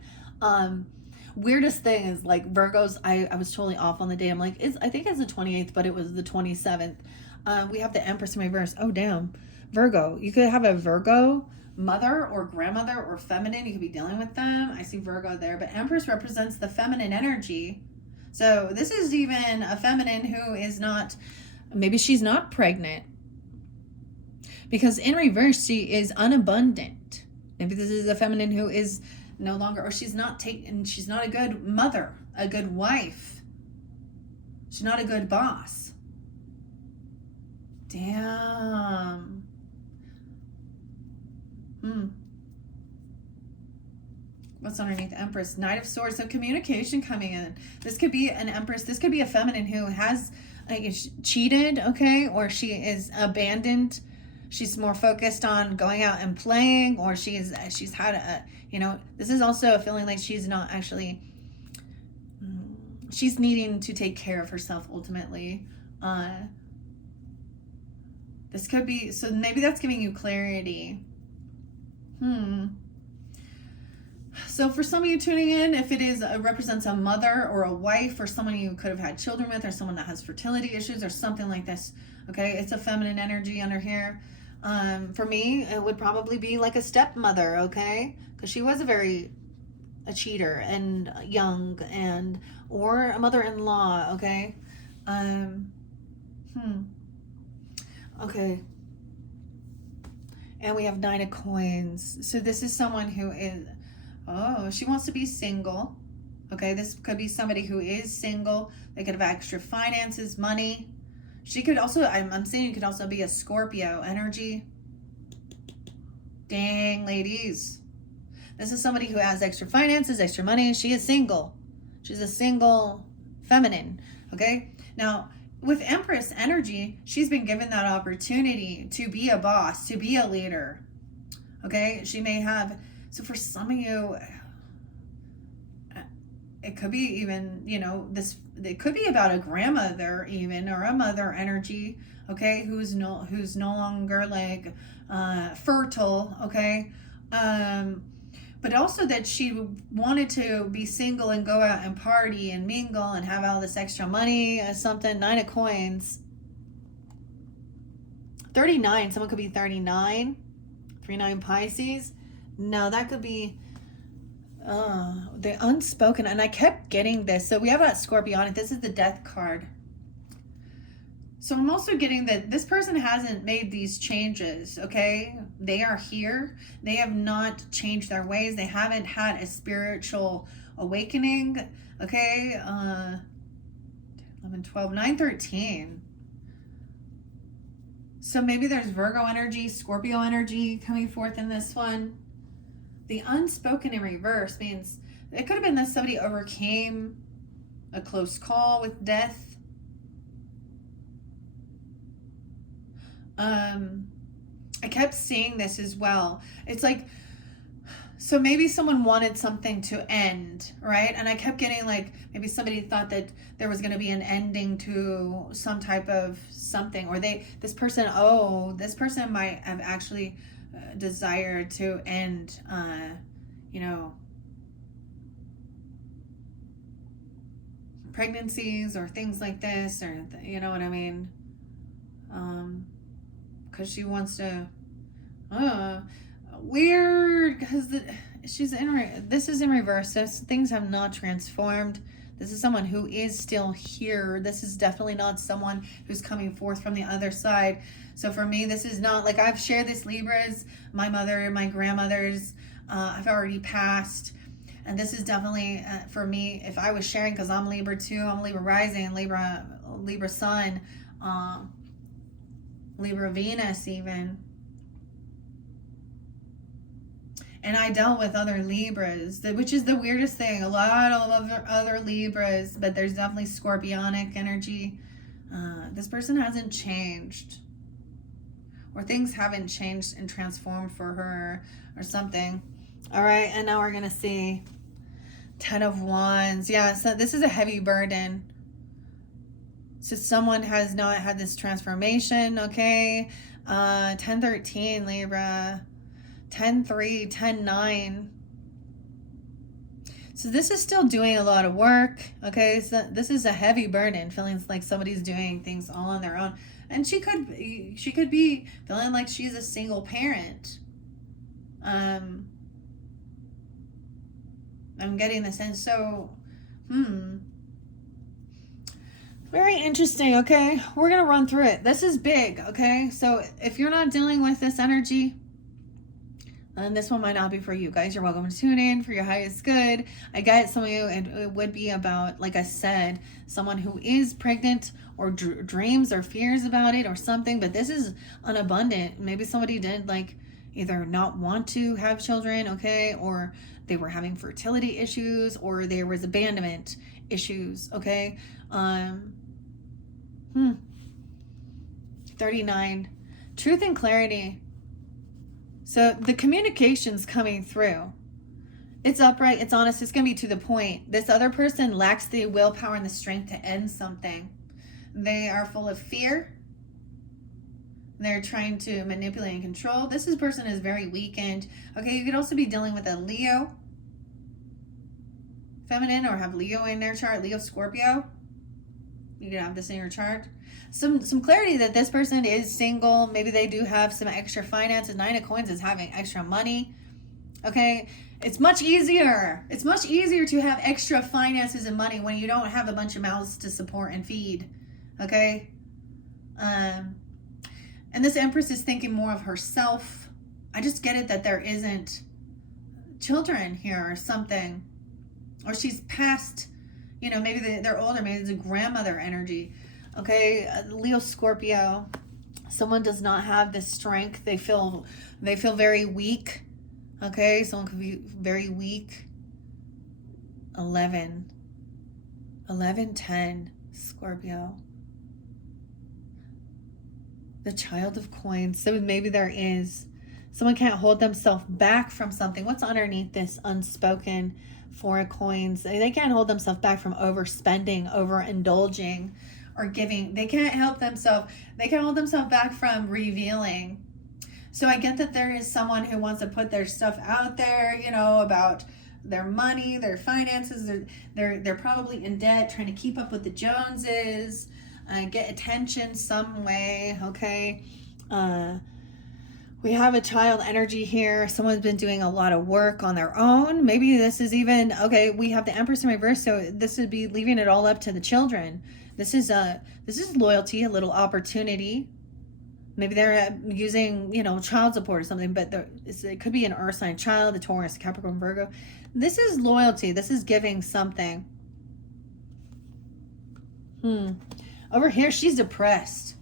Weirdest thing is like Virgos, I was totally off on the day. I'm like, I think it's the 28th, but it was the 27th. We have the Empress in reverse. Oh damn. Virgo, you could have a Virgo mother or grandmother or feminine. You could be dealing with them. I see Virgo there, but Empress represents the feminine energy. So this is even a feminine who is not, maybe she's not pregnant, because in reverse she is unabundant. Maybe this is a feminine who is no longer, or she's not a good mother, a good wife. She's not a good boss. Damn. What's underneath Empress? Knight of Swords. So communication coming in. This could be an Empress. This could be a feminine who has cheated, okay, or she is abandoned. She's more focused on going out and playing, or she's had a, this is also a feeling like she's not actually, she's needing to take care of herself ultimately. This could be, so maybe that's giving you clarity. So for some of you tuning in, if it is represents a mother or a wife or someone you could have had children with, or someone that has fertility issues or something like this, okay, it's a feminine energy under here. For me, it would probably be like a stepmother, okay, because she was a cheater and young, and or a mother-in-law, okay. Okay. And we have Nine of Coins. So this is someone who is, she wants to be single. Okay, this could be somebody who is single. They could have extra finances, money. She could also, I'm saying, you could also be a Scorpio energy. Dang, ladies. This is somebody who has extra finances, extra money. She is single. She's a single feminine. Okay, now with Empress energy, she's been given that opportunity to be a boss, to be a leader. Okay, she may have, so for some of you, it could be even, it could be about a grandmother even, or a mother energy, okay, who's no longer like fertile, okay, but also that she wanted to be single and go out and party and mingle and have all this extra money or something. Nine of Coins. 39. Someone could be 39. 39 Pisces. No, that could be the unspoken. And I kept getting this. So we have that Scorpionic. This is the Death card. So I'm also getting that this person hasn't made these changes, okay? They are here. They have not changed their ways. They haven't had a spiritual awakening, okay? 11, 12, 9, 13. So maybe there's Virgo energy, Scorpio energy coming forth in this one. The unspoken in reverse means it could have been that somebody overcame a close call with death. I kept seeing this as well. It's like, so maybe someone wanted something to end, right? And I kept getting like, maybe somebody thought that there was going to be an ending to some type of something, or this person might have actually desired to end, pregnancies or things like this, or you know what I mean? Because she wants to. Weird, because this is in reverse. So things have not transformed. This is someone who is still here. This is definitely not someone who's coming forth from the other side. So for me, this is not like I've shared this Libras, my mother and my grandmothers. I've already passed. And this is definitely for me, if I was sharing, because I'm Libra too, I'm Libra rising, Libra sun, Libra Venus even. And I dealt with other Libras, which is the weirdest thing. A lot of other Libras, but there's definitely Scorpionic energy. This person hasn't changed. Or things haven't changed and transformed for her or something. All right, and now we're going to see 10 of Wands. Yeah, so this is a heavy burden. So someone has not had this transformation, okay? 10-13, Libra. 10-3, 10-9. So this is still doing a lot of work, okay? So this is a heavy burden, feeling like somebody's doing things all on their own. And she could be feeling like she's a single parent. I'm getting the sense. So, very interesting, okay? We're going to run through it. This is big, okay? So if you're not dealing with this energy, and this one might not be for you guys. You're welcome to tune in for your highest good. I get some of you, it would be about, like I said, someone who is pregnant or dreams or fears about it or something. But this is unabundant. Maybe somebody did like either not want to have children, okay, or they were having fertility issues, or there was abandonment issues, okay. 39, truth and clarity. So the communication's coming through. It's upright, it's honest, it's going to be to the point. This other person lacks the willpower and the strength to end something. They are full of fear. They're trying to manipulate and control. This person is very weakened. Okay, you could also be dealing with a Leo feminine, or have Leo in their chart, Leo Scorpio. You could have this in your chart. Some clarity that this person is single. Maybe they do have some extra finances. 9 of Coins is having extra money. Okay, it's much easier. It's much easier to have extra finances and money when you don't have a bunch of mouths to support and feed. Okay, and this Empress is thinking more of herself. I just get it that there isn't children here or something, or she's past. You know, maybe they're older. Maybe it's a grandmother energy. Okay, Leo Scorpio. Someone does not have this strength. They feel very weak. Okay, someone could be very weak. 11, 10, Scorpio. The Child of Coins. So maybe there is. Someone can't hold themselves back from something. What's underneath this unspoken 4 of Coins? They can't hold themselves back from overspending, overindulging, or giving. They can't hold themselves back from revealing. So I get that there is someone who wants to put their stuff out there, you know, about their money, their finances. They're probably in debt, trying to keep up with the Joneses, get attention some way. Okay. We have a child energy here. Someone's been doing a lot of work on their own. Maybe this is even, okay, we have the Empress in reverse, so this would be leaving it all up to the children. This is loyalty, a little opportunity. Maybe they're using, you know, child support or something, but it could be an earth sign child, a Taurus, Capricorn, Virgo. This is loyalty. This is giving something. Over here, she's depressed.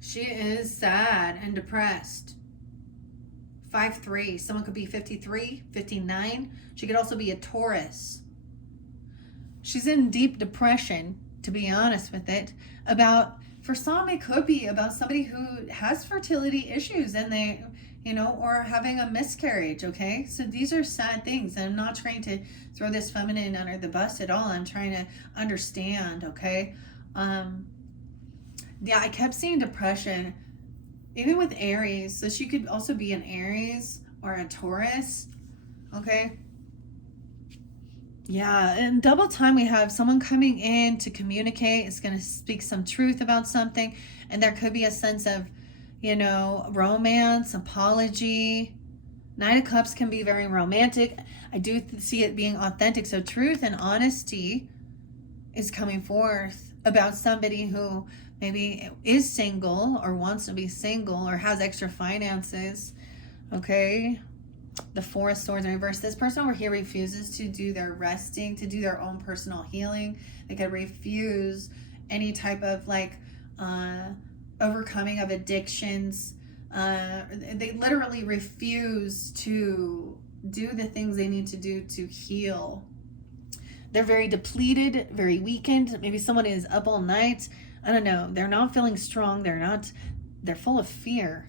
She is sad and depressed. 5-3. Someone could be 53, 59. She could also be a Taurus. She's in deep depression, to be honest with it. For some, it could be about somebody who has fertility issues and they, you know, or having a miscarriage, okay? So these are sad things. And I'm not trying to throw this feminine under the bus at all. I'm trying to understand, okay? Yeah, I kept seeing depression, even with Aries. So she could also be an Aries or a Taurus, okay? Yeah, and double time we have someone coming in to communicate. It's going to speak some truth about something, and there could be a sense of, romance, apology. Knight of Cups can be very romantic. I do see it being authentic. So truth and honesty is coming forth about somebody who maybe is single or wants to be single or has extra finances. Okay. The Four of Swords in reverse. This person over here refuses to do their resting, to do their own personal healing. They could refuse any type of overcoming of addictions. They literally refuse to do the things they need to do to heal. They're very depleted, very weakened. Maybe someone is up all night. I don't know. They're not feeling strong. They're full of fear.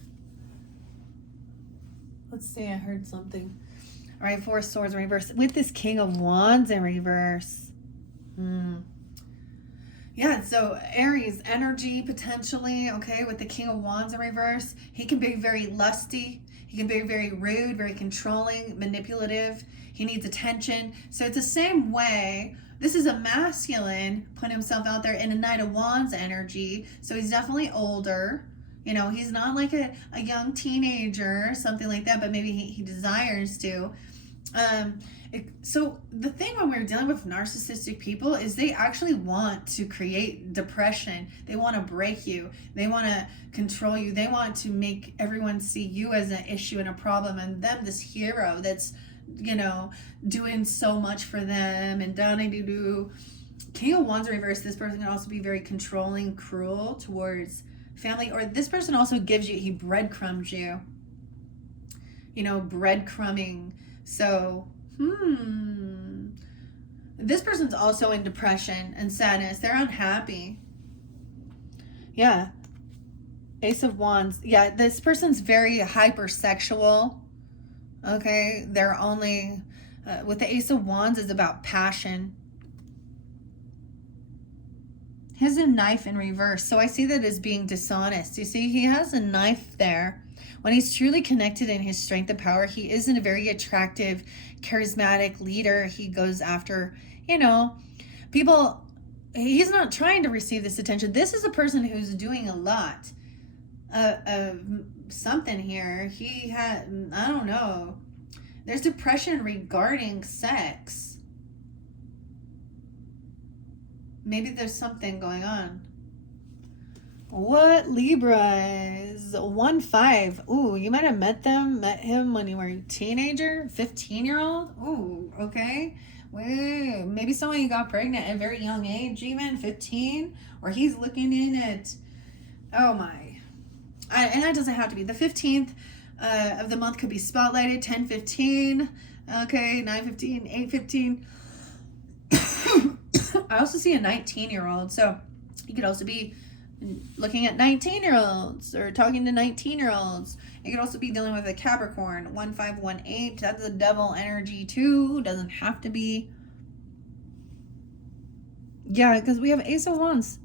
Let's see, I heard something. All right, Four of Swords in reverse. With this King of Wands in reverse. Yeah, so Aries energy potentially, okay, with the King of Wands in reverse. He can be very lusty. He can be very rude, very controlling, manipulative. He needs attention. So it's the same way. This is a masculine, put himself out there in a Knight of Wands energy. So he's definitely older. He's not like a young teenager or something like that, but maybe he desires to. So the thing when we're dealing with narcissistic people is they actually want to create depression. They want to break you. They want to control you. They want to make everyone see you as an issue and a problem, and them this hero that's, doing so much for them and da-da-doo-doo. King of Wands in reverse, this person can also be very controlling, cruel towards family, or this person also he breadcrumbs you, breadcrumbing. So, this person's also in depression and sadness. They're unhappy. Yeah. Ace of Wands. Yeah, this person's very hypersexual. Okay. They're only, with the Ace of Wands is about passion. He has a knife in reverse. So I see that as being dishonest. You see, he has a knife there. When he's truly connected in his strength and power, he isn't a very attractive, charismatic leader. He goes after, people. He's not trying to receive this attention. This is a person who's doing a lot of something here. He had, I don't know. There's depression regarding sex. Maybe there's something going on. What Libras? 1-5. Ooh, you might have met him when you were a teenager, 15-year-old. Ooh, okay. Wait, maybe someone you got pregnant at a very young age, even 15, or he's looking in at. Oh my, and that doesn't have to be the 15th of the month. Could be spotlighted 10-15. Okay, 9-15, 8-15. I also see a 19-year-old, so you could also be looking at 19-year-olds or talking to 19-year-olds. You could also be dealing with a Capricorn, 1-5-1-8. That's the devil energy too. Doesn't have to be. Yeah, because we have Ace of Wands,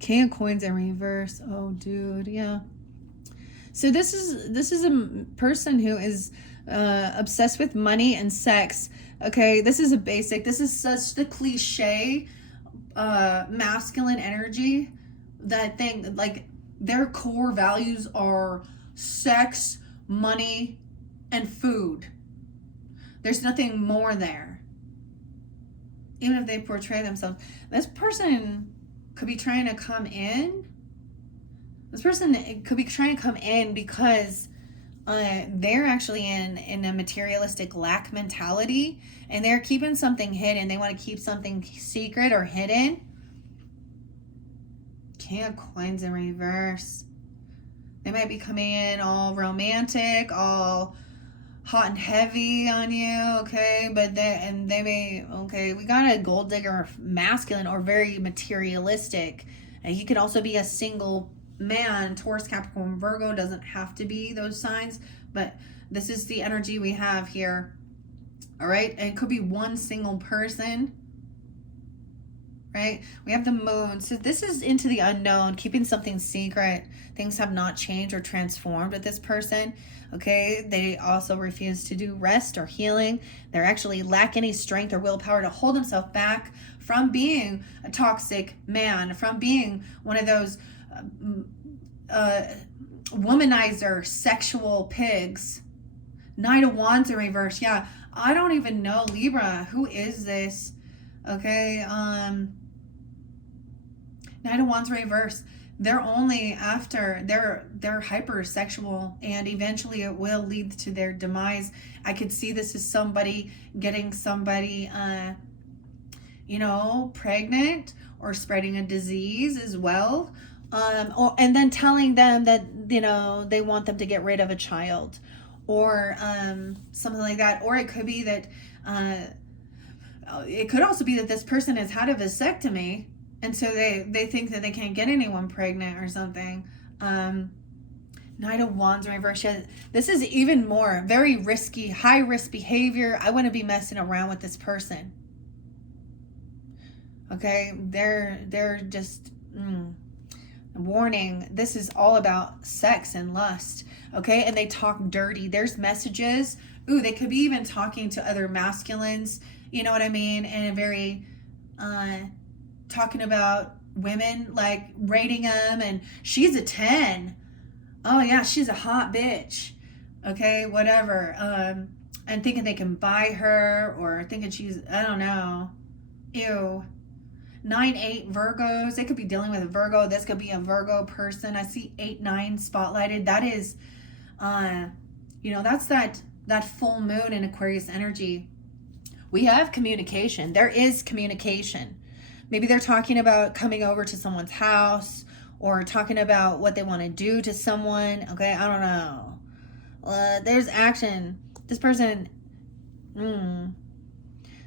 King of Coins in reverse. Oh, dude, yeah. So this is a person who is obsessed with money and sex. Okay, this is such the cliche masculine energy. That thing, like, their core values are sex, money, and food. There's nothing more there. Even if they portray themselves. This person could be trying to come in. This person could be trying to come in because they're actually in a materialistic lack mentality, and they're keeping something hidden. They want to keep something secret or hidden. King of Coins in reverse. They might be coming in all romantic, all hot and heavy on you, okay? But they may, okay, we got a gold digger masculine or very materialistic. And he could also be a single man. Taurus, Capricorn, Virgo doesn't have to be those signs, but this is the energy we have here. All right, and it could be one single person. right? We have the moon. So this is into the unknown, keeping something secret. Things have not changed or transformed with this person. Okay, they also refuse to do rest or healing. They're actually lack any strength or willpower to hold themselves back from being a toxic man, from being one of those womanizer sexual pigs. Knight of Wands in reverse. Yeah, I don't even know, Libra. Who is this? Okay, Knight of Wands reverse. They're only after, they're hypersexual, and eventually it will lead to their demise. I could see this as somebody getting somebody, pregnant or spreading a disease as well. And then telling them that, they want them to get rid of a child or something like that. Or it could be that, it could also be that this person has had a vasectomy, and so they think that they can't get anyone pregnant or something. Knight of Wands in reverse. This is even more very risky, high risk behavior. I wouldn't be messing around with this person. Okay, they're just warning. This is all about sex and lust. Okay, and they talk dirty. There's messages. Ooh, they could be even talking to other masculines. You know what I mean? And a very talking about women, like rating them, and she's a 10. Oh yeah, she's a hot bitch. Okay, whatever. And thinking they can buy her, or thinking she's, I don't know. Ew. 9-8 Virgos. They could be dealing with a Virgo. This could be a Virgo person. I see 8-9 spotlighted. That is, that's that full moon in Aquarius energy. We have communication. There is communication. Maybe they're talking about coming over to someone's house or talking about what they want to do to someone. Okay, I don't know. There's action. This person,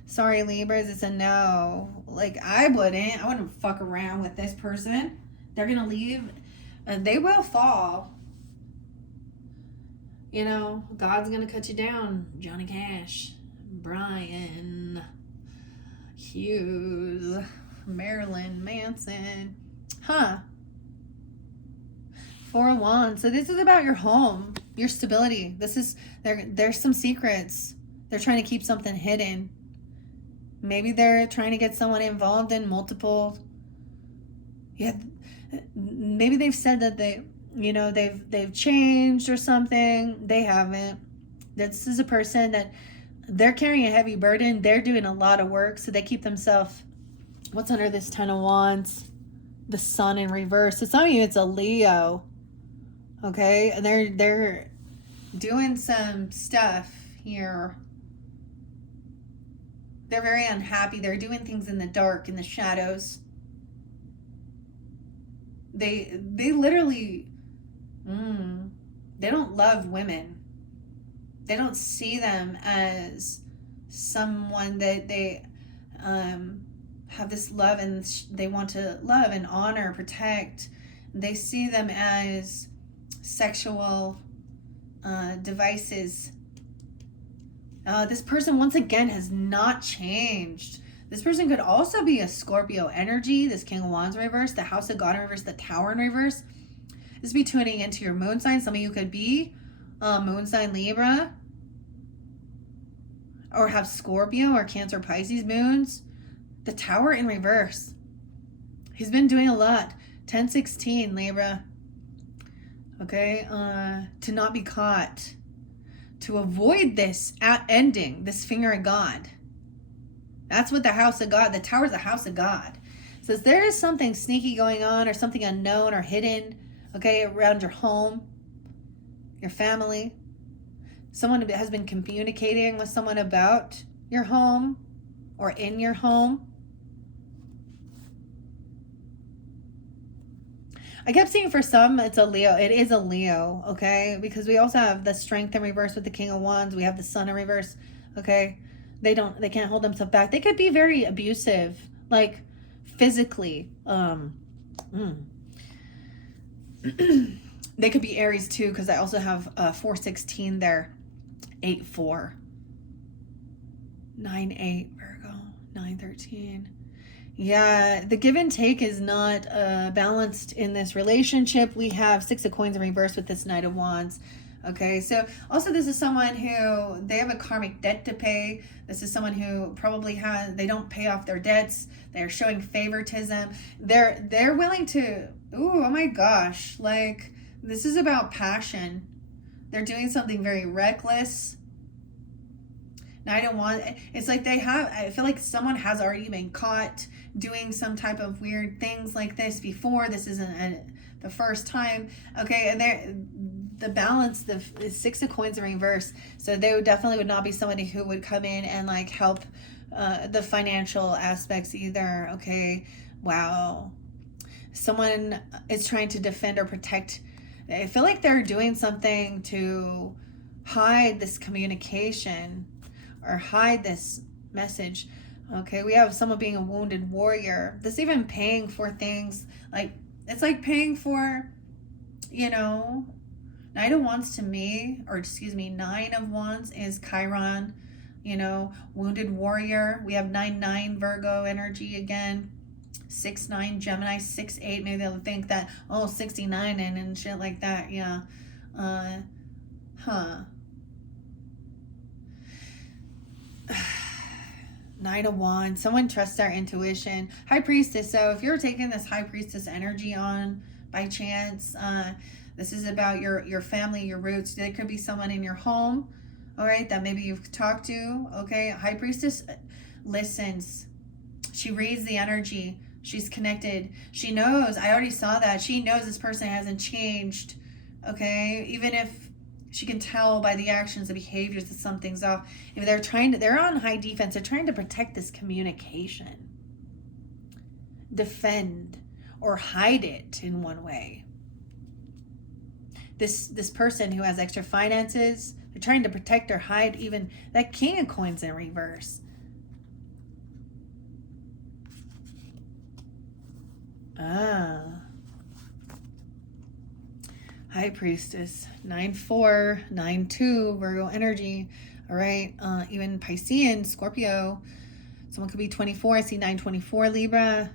sorry, Libras, it's a no. Like, I wouldn't fuck around with this person. They're going to leave. They will fall. God's going to cut you down. Johnny Cash, Brian Hughes, Marilyn Manson. Four of Wands. So this is about your home, your stability. There's some secrets. They're trying to keep something hidden. Maybe they're trying to get someone involved in multiple. Yeah, maybe they've said that they've changed or something. They haven't. This is a person that they're carrying a heavy burden. They're doing a lot of work, so they keep themselves. What's under this 10 of Wands? The Sun in reverse. So some of you, it's a Leo. Okay, and they're doing some stuff here. They're very unhappy. They're doing things in the dark, in the shadows. They literally, they don't love women. They don't see them as someone that they have this love and they want to love and honor, protect. They see them as sexual devices. This person, once again, has not changed. This person could also be a Scorpio energy. This King of Wands reverse, the House of God in reverse, the Tower in reverse. This be tuning into your moon sign. Some of you could be moon sign Libra, or have Scorpio or Cancer Pisces moons. The Tower in reverse. He's been doing a lot. 10-16 Libra. Okay, to not be caught. To avoid this ending, this finger of God. That's what the House of God, the Tower is the House of God. It says there is something sneaky going on, or something unknown or hidden, okay, around your home, your family. Someone has been communicating with someone about your home or in your home. I kept seeing for some, it's a Leo. It is a Leo, okay? Because we also have the Strength in reverse with the King of Wands. We have the Sun in reverse, okay? They can't hold themselves back. They could be very abusive, like physically. They could be Aries too, because I also have 4-16 there. 8-4. 9-8 Virgo. 9-13. Yeah, the give and take is not balanced in this relationship. We have Six of Coins in reverse with this Knight of Wands. Okay, so also this is someone who, they have a karmic debt to pay. This is someone who probably they don't pay off their debts. They're showing favoritism. They're willing to, oh my gosh, like this is about passion. They're doing something very reckless. Knight of Wands, it's like I feel like someone has already been caught doing some type of weird things like this before. This isn't the first time. Okay, and the balance, the Six of Coins in reverse. So they definitely would not be somebody who would come in and like help the financial aspects either. Okay, wow. Someone is trying to defend or protect. I feel like they're doing something to hide this communication or hide this message. Okay, we have someone being a wounded warrior. This even paying for things like, it's like paying for, you know, Knight of Wands to me, or excuse me, Nine of Wands is Chiron, you know, wounded warrior. We have 9-9 Virgo energy again. 6-9 Gemini, 6-8. Maybe they'll think that, oh, 69 and shit like that. Yeah. Knight of Wands. Someone trusts their intuition. High Priestess. So if you're taking this High Priestess energy on by chance, this is about your family, your roots. There could be someone in your home, all right, that maybe you've talked to. Okay, High Priestess listens. She reads the energy. She's connected. She knows. I already saw that. She knows this person hasn't changed. Okay, even if she can tell by the actions, the behaviors that something's off. If they're on high defense. They're trying to protect this communication, defend, or hide it in one way. This person who has extra finances, they're trying to protect or hide even that King of Coins in reverse. High Priestess, 9-4, 9-2, Virgo energy. All right, even Piscean, Scorpio. Someone could be 24. I see 9-24 Libra.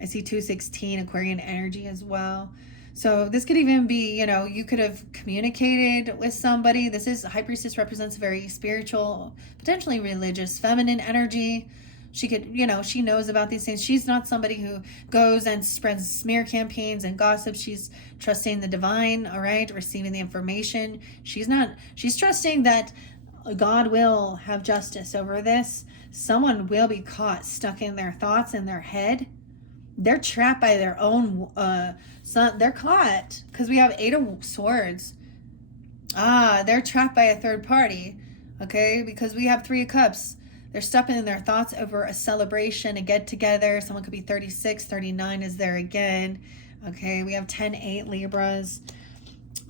I see 2-16 Aquarian energy as well. So this could even be, you know, you could have communicated with somebody. This is, High Priestess represents very spiritual, potentially religious, feminine energy. She could, you know, she knows about these things. She's not somebody who goes and spreads smear campaigns and gossip. She's trusting the divine, all right, receiving the information. She's trusting that God will have justice over this. Someone will be caught stuck in their thoughts in their head. They're trapped by their own, they're caught because we have 8 of Swords. They're trapped by a third party, okay, because we have 3 of Cups. They're stuck in their thoughts over a celebration, a get-together. Someone could be 36, 39 is there again. Okay, we have 10-8 Libras.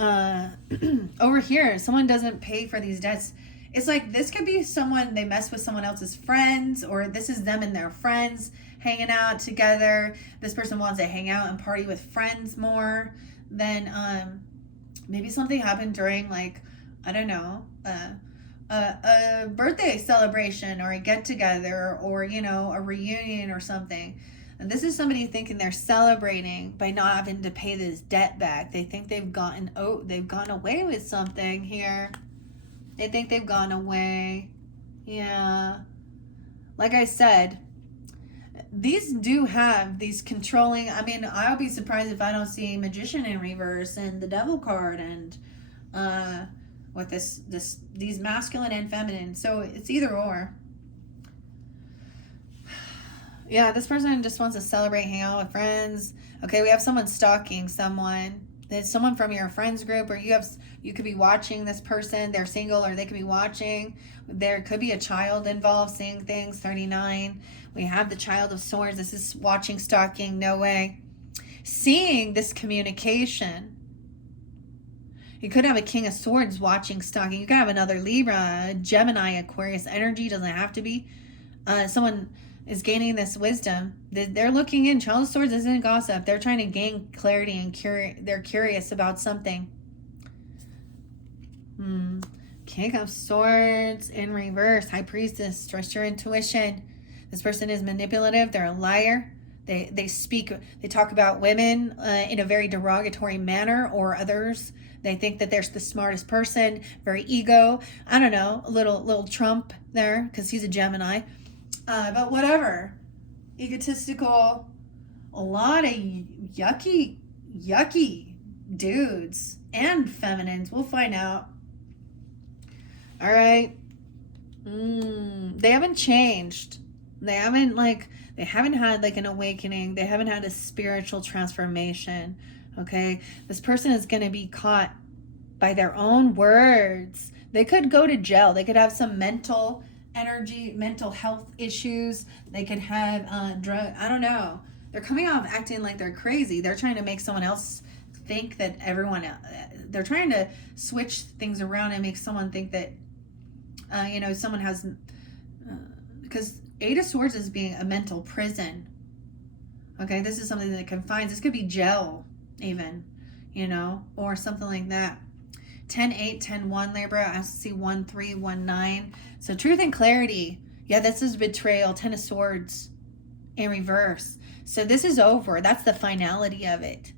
Over here, someone doesn't pay for these debts. It's like this could be someone, they mess with someone else's friends, or this is them and their friends hanging out together. This person wants to hang out and party with friends more. Then maybe something happened during, like, I don't know, a birthday celebration or a get-together or, you know, a reunion or something. And this is somebody thinking they're celebrating by not having to pay this debt back. They think they've gone away with something here. They think they've gone away. Yeah. Like I said, these do have these controlling, I mean, I'll be surprised if I don't see Magician in reverse and the Devil card and with these masculine and feminine. So it's either or. Yeah, this person just wants to celebrate, hang out with friends. Okay, we have someone stalking someone. There's someone from your friends group, or you could be watching this person. They're single, or they could be watching. There could be a child involved, seeing things. 39. We have the Child of Swords. This is watching, stalking, no way. Seeing this communication. You could have a King of Swords watching, stalking. You could have another Libra, Gemini, Aquarius energy. Doesn't have to be. Someone is gaining this wisdom. They're looking in. Child of Swords isn't gossip. They're trying to gain clarity and they're curious about something. King of Swords in reverse. High Priestess. Trust your intuition. This person is manipulative. They're a liar. They talk about women in a very derogatory manner, or others. They think that they're the smartest person, very ego. I don't know, a little Trump there because he's a Gemini. But whatever. Egotistical, a lot of yucky dudes and feminines. We'll find out. All right. They haven't changed. They haven't had like an awakening. They haven't had a spiritual transformation. Okay. This person is going to be caught by their own words. They could go to jail. They could have some mental health issues. They could have I don't know. They're coming off acting like they're crazy. They're trying to make someone else think that they're trying to switch things around and make someone think that, someone has, because Eight of Swords is being a mental prison. Okay, this is something that confines. This could be jail even, or something like that. 10-8, 10-1, Libra. I see 1-3, 1-9. So truth and clarity. Yeah, this is betrayal. 10 of Swords in reverse. So this is over. That's the finality of it.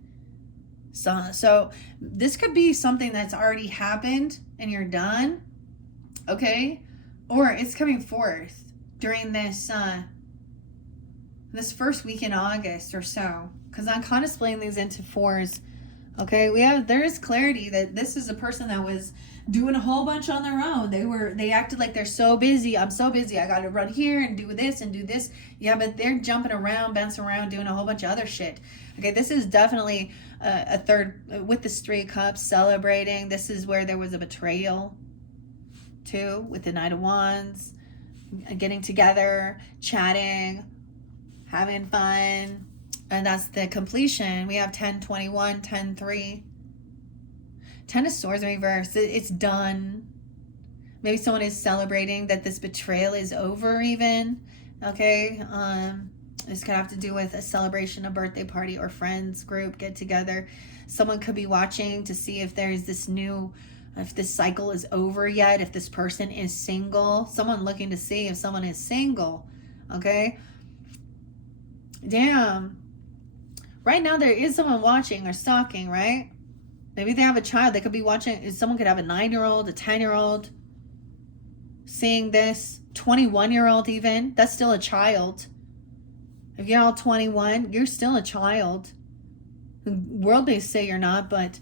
So this could be something that's already happened and you're done. Okay? Or it's coming forth during this first week in August or so. Because I'm kind of splitting these into fours. Okay, there is clarity that this is a person that was doing a whole bunch on their own. They acted like they're so busy. I'm so busy. I got to run here and do this and do this. Yeah, but they're jumping around, bouncing around, doing a whole bunch of other shit. Okay, this is definitely a third with this 3 cups celebrating. This is where there was a betrayal too, with the Knight of Wands, getting together, chatting, having fun. And that's the completion. We have 10-21, 10-3. 10 of Swords in reverse. It's done. Maybe someone is celebrating that this betrayal is over even. Okay. This could have to do with a celebration, a birthday party, or friends group get together. Someone could be watching to see if there's if this cycle is over yet, if this person is single. Someone looking to see if someone is single. Okay. Damn. Right now there is someone watching or stalking, right? Maybe they have a child. They could be watching. Someone could have a 9-year-old, a 10-year-old seeing this. 21-year-old even. That's still a child. If you're all 21, you're still a child. The world may say you're not, but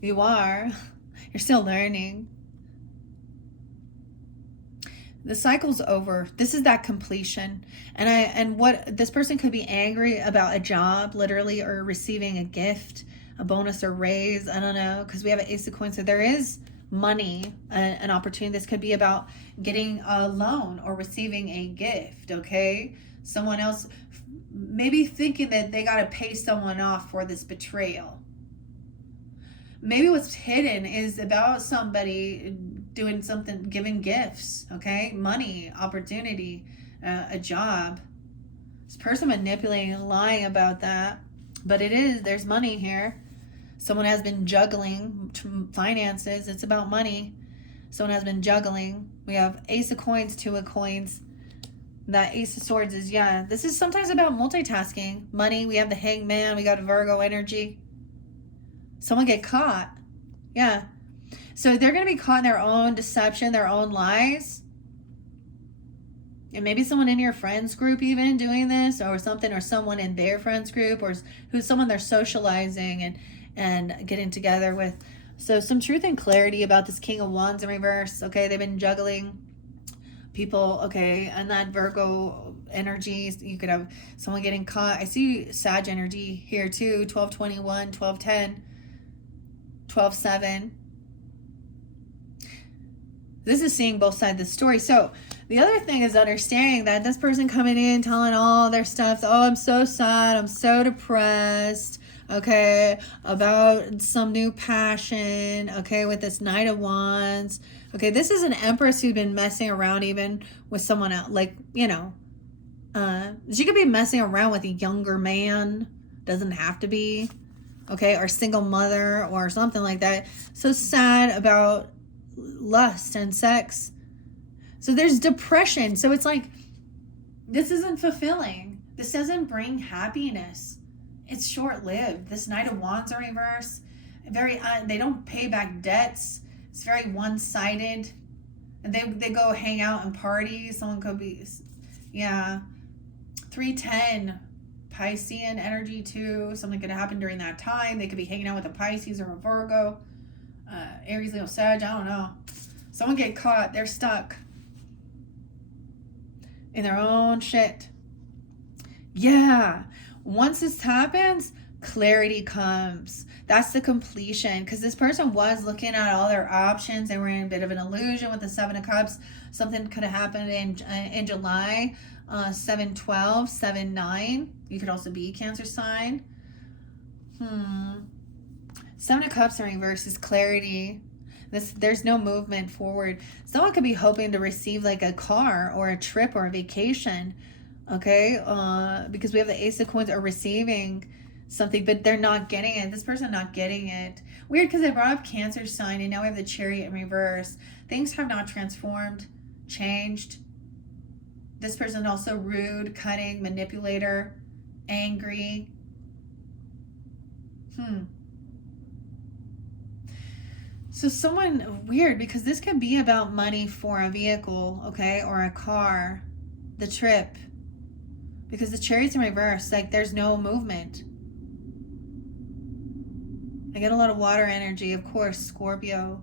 you are. You're still learning. The cycle's over. This is that completion. And what this person could be angry about a job, literally, or receiving a gift, a bonus or raise. I don't know, because we have an Ace of Coins. So there is money, an opportunity. This could be about getting a loan or receiving a gift. Okay, someone else maybe thinking that they got to pay someone off for this betrayal. Maybe what's hidden is about somebody doing something, giving gifts, okay? Money, opportunity, a job. This person manipulating and lying about that. But there's money here. Someone has been juggling finances. It's about money. Someone has been juggling. We have Ace of Coins, 2 of Coins. That Ace of Swords is, this is sometimes about multitasking. Money, we have the Hangman, we got Virgo energy. Someone get caught. Yeah. So they're going to be caught in their own deception, their own lies. And maybe someone in your friends group even doing this or something, or someone in their friends group, or who's someone they're socializing and getting together with. So some truth and clarity about this King of Wands in reverse. Okay, they've been juggling people. Okay, and that Virgo energy, you could have someone getting caught. I see Sag energy here too. 12-21, 12-10, 12-7. This is seeing both sides of the story. So the other thing is understanding that this person coming in, telling all their stuff. Oh, I'm so sad. I'm so depressed. Okay. About some new passion. Okay. With this Knight of Wands. Okay. This is an Empress who'd been messing around even with someone else. Like, she could be messing around with a younger man. Doesn't have to be. Okay. Or single mother or something like that. So sad about lust and sex. So there's depression. So it's like This isn't fulfilling. This doesn't bring happiness. It's short-lived. This Knight of Wands in reverse, they don't pay back debts. It's very one-sided. And they go hang out and party. Someone could be, yeah. 310, Piscean energy too. Something could happen during that time. They could be hanging out with a Pisces or a Virgo. Aries, Leo, Sag, I don't know. Someone get caught. They're stuck in their own shit. Yeah. Once this happens, clarity comes. That's the completion. Because this person was looking at all their options. They were in a bit of an illusion with the Seven of Cups. Something could have happened in July. 7/12, 7/9. You could also be Cancer sign. Seven of Cups in reverse is clarity. There's no movement forward. Someone could be hoping to receive like a car or a trip or a vacation. Okay, because we have the Ace of Coins, are receiving something, but they're not getting it. This person not getting it. Weird, because I brought up Cancer sign, and now we have the Chariot in reverse. Things have not transformed, changed. This person also rude, cutting, manipulator, angry. So someone weird, because this could be about money for a vehicle, okay, or a car, the trip. Because the Chariot's in reverse, like there's no movement. I get a lot of water energy, of course. Scorpio,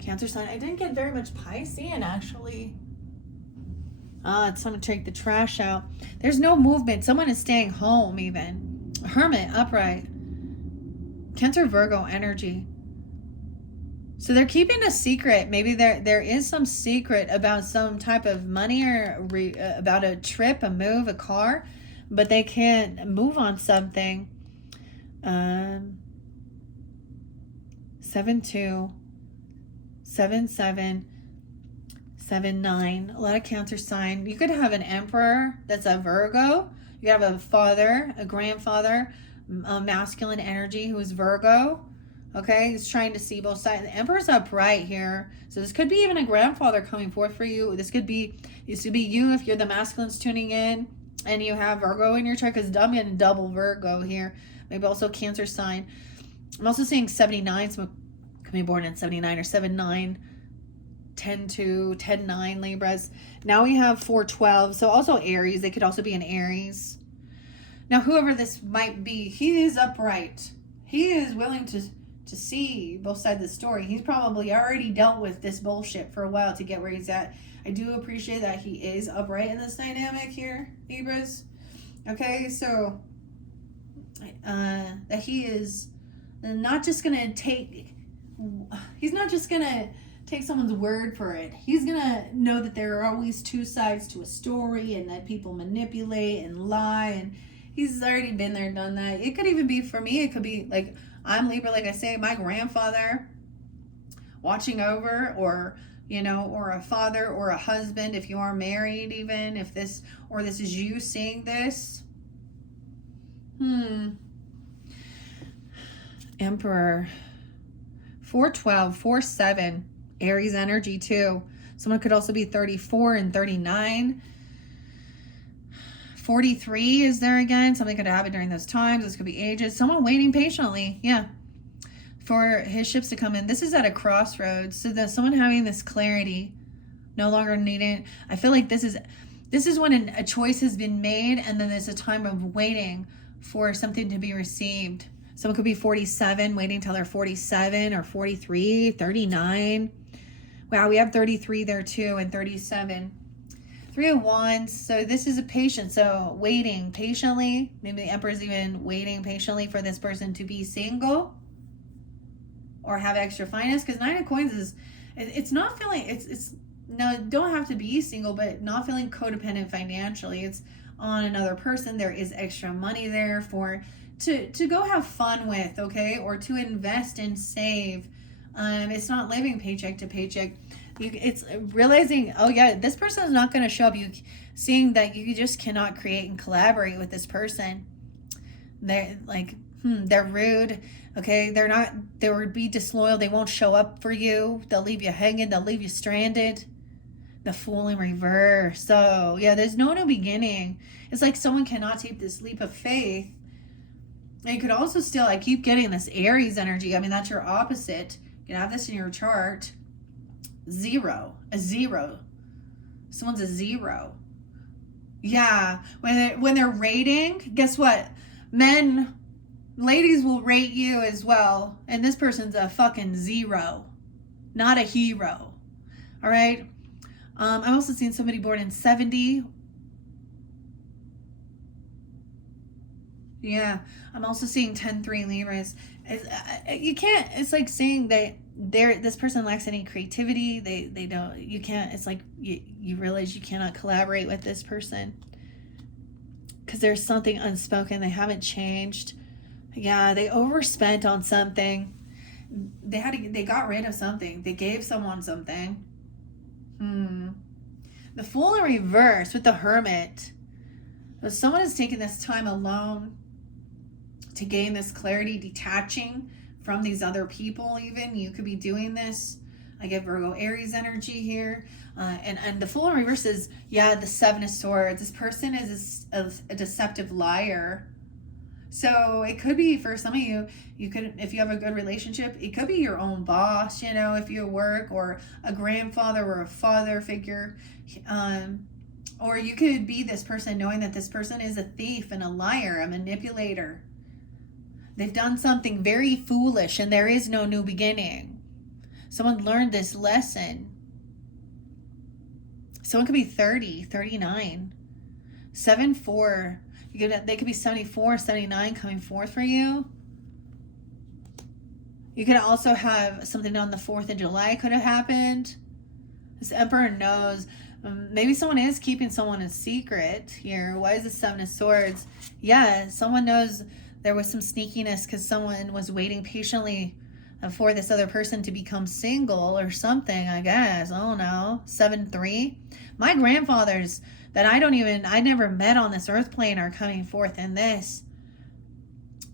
Cancer sign. I didn't get very much Piscean, actually. It's time to take the trash out. There's no movement. Someone is staying home, even. Hermit, upright. Cancer, Virgo energy. So they're keeping a secret. Maybe there is some secret about some type of money or about a trip, a move, a car, but they can't move on something. 7/2, 7/7, 7/9. A lot of Cancer sign. You could have an Emperor that's a Virgo. You have a father, a grandfather, masculine energy who is Virgo. Okay, he's trying to see both sides. The Emperor's upright here. So this could be even a grandfather coming forth for you. This could be you if you're the masculines tuning in and you have Virgo in your chart, because I'm getting double Virgo here. Maybe also Cancer sign. I'm also seeing 79. So could be born in 79 or 7/9. 10/2, 10/9 Libras. Now we have 4/12. So also Aries. They could also be an Aries. Now whoever this might be, he is upright. He is willing to see both sides of the story. He's probably already dealt with this bullshit for a while to get where he's at. I do appreciate that he is upright in this dynamic here, Libras. Okay, so that he is not just gonna take, he's not just gonna take someone's word for it. He's gonna know that there are always two sides to a story, and that people manipulate and lie, and he's already been there, done that. It could even be, for me, it could be like, I'm Libra, like I say, my grandfather watching over, or, you know, or a father or a husband, if you are married, even if this is you seeing this. Emperor, 4/12, 4/7, Aries energy too. Someone could also be 34 and 39. 43 is there again. Something could happen during those times. This could be ages. Someone waiting patiently, yeah, for his ships to come in. This is at a crossroads. So that someone having this clarity, no longer needing. I feel like this is when a choice has been made, and then there's a time of waiting for something to be received. Someone could be 47, waiting till they're 47, or 43, 39. Wow, we have 33 there too, and 37. 3 of Wands. So this is a patient. So waiting patiently. Maybe the Emperor's even waiting patiently for this person to be single or have extra finance. Because 9 of Coins is, it's not feeling, it's no, don't have to be single, but not feeling codependent financially. It's on another person. There is extra money there to go have fun with, okay, or to invest and save. It's not living paycheck to paycheck. It's realizing, oh yeah, this person is not going to show up. You seeing that you just cannot create and collaborate with this person. They're like, they're rude. Okay, they would be disloyal. They won't show up for you. They'll leave you hanging. They'll leave you stranded. The Fool in reverse. So, yeah, there's no new beginning. It's like someone cannot take this leap of faith. And you could also still, I keep getting this Aries energy. I mean, that's your opposite. You can have this in your chart. Zero. A zero. Someone's a zero. Yeah. When they're rating, guess what? Ladies will rate you as well. And this person's a fucking zero. Not a hero. All right? I've also seen somebody born in 70. Yeah. I'm also seeing 10-3 Libras. You can't, it's like saying that this person lacks any creativity. They don't, you can't, it's like you realize you cannot collaborate with this person because there's something unspoken. They haven't changed. Yeah, they overspent on something. They got rid of something. They gave someone something. The Fool in reverse with the Hermit. Someone is taking this time alone to gain this clarity, detaching from these other people. Even you could be doing this. I get Virgo Aries energy here. And the Fool in reverse is, yeah, the Seven of Swords. This person is a deceptive liar. So it could be, for some of you, you could, if you have a good relationship, it could be your own boss, you know, if you work, or a grandfather or a father figure. Or you could be this person knowing that this person is a thief and a liar, a manipulator. They've done something very foolish and there is no new beginning. Someone learned this lesson. Someone could be 30, 39, 7-4. They could be 74, 79 coming forth for you. You could also have something on the 4th of July could have happened. This Emperor knows. Maybe someone is keeping someone a secret here. Why is the 7 of Swords? Yeah, someone knows there was some sneakiness because someone was waiting patiently for this other person to become single or something, I guess. I don't know. 7-3. My grandfathers that I never met on this earth plane are coming forth in this,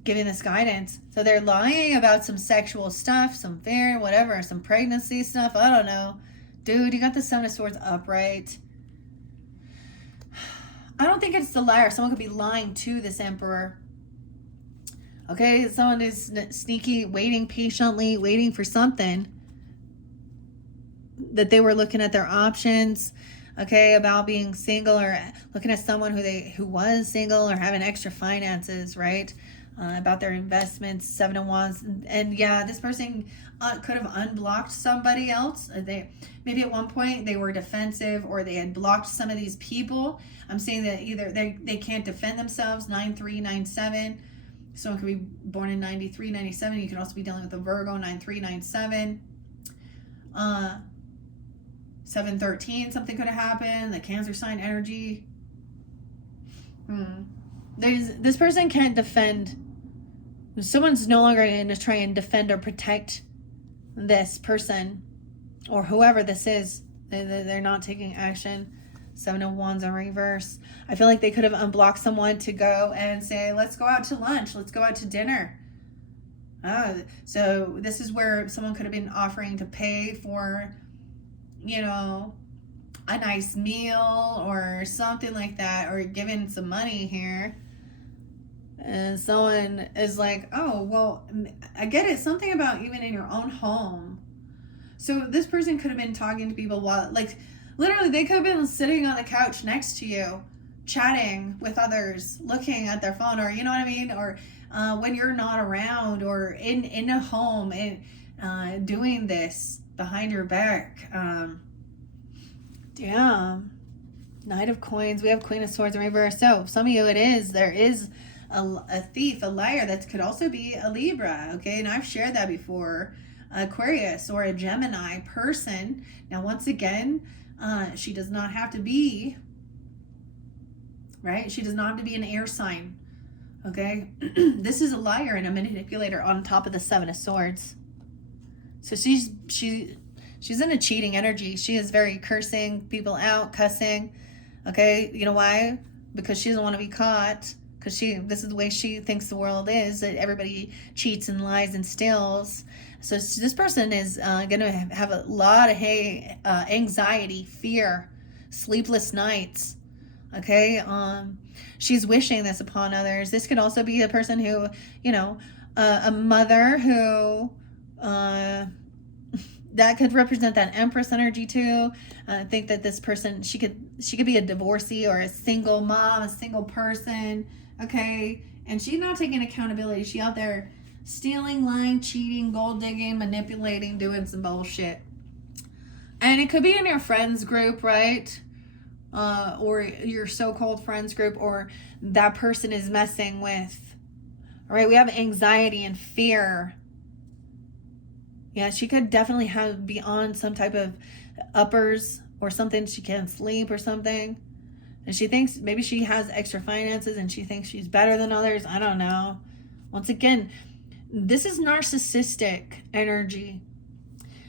giving this guidance. So they're lying about some sexual stuff, some fear, whatever, some pregnancy stuff. I don't know. Dude, you got the 7 of Swords upright. I don't think it's the liar. Someone could be lying to this Emperor. Okay, someone is sneaky, waiting patiently, waiting for something. That they were looking at their options, okay, about being single, or looking at someone who was single or having extra finances, right? About their investments, 7 of Wands. And yeah, this person could have unblocked somebody else. Maybe at one point they were defensive, or they had blocked some of these people. I'm saying that either they can't defend themselves. 9-3, 9-7. Someone could be born in 93, 97. You could also be dealing with a Virgo, 9-3, 9-7. 7-13, something could have happened. The Cancer sign energy. This person can't defend. Someone's no longer going to try and defend or protect this person or whoever this is. They're not taking action. 7 of Wands in reverse. I feel like they could have unblocked someone to go and say, let's go out to lunch. Let's go out to dinner. So this is where someone could have been offering to pay for, you know, a nice meal or something like that, or giving some money here. And someone is like, oh, well, I get it. Something about even in your own home. So this person could have been talking to people while, like, literally, they could have been sitting on the couch next to you, chatting with others, looking at their phone, or, you know what I mean? Or when you're not around, or in a home, and doing this behind your back. Damn. Knight of Coins. We have Queen of Swords in reverse. So some of you, there is a thief, a liar. That could also be a Libra. Okay. And I've shared that before. Aquarius or a Gemini person. Now, once again, she does not have to be, right? She does not have to be an air sign. Okay. This is a liar and a manipulator on top of the 7 of Swords. So she's in a cheating energy. She is very cursing people out, cussing. Okay. You know why? Because she doesn't want to be caught. Because because this is the way she thinks the world is, that everybody cheats and lies and steals. So this person is going to have a lot of anxiety, fear, sleepless nights. Okay, she's wishing this upon others. This could also be a person who, a mother who, that could represent that Empress energy too. I think that this person, she could be a divorcee or a single mom, a single person. Okay, and she's not taking accountability. She out there stealing, lying, cheating, gold digging, manipulating, doing some bullshit. And it could be in your friends group, right? Or your so-called friends group, or that person is messing with. All right, we have anxiety and fear. Yeah, she could definitely be on some type of uppers or something. She can't sleep or something. And she thinks maybe she has extra finances and she thinks she's better than others. I don't know. Once again, this is narcissistic energy.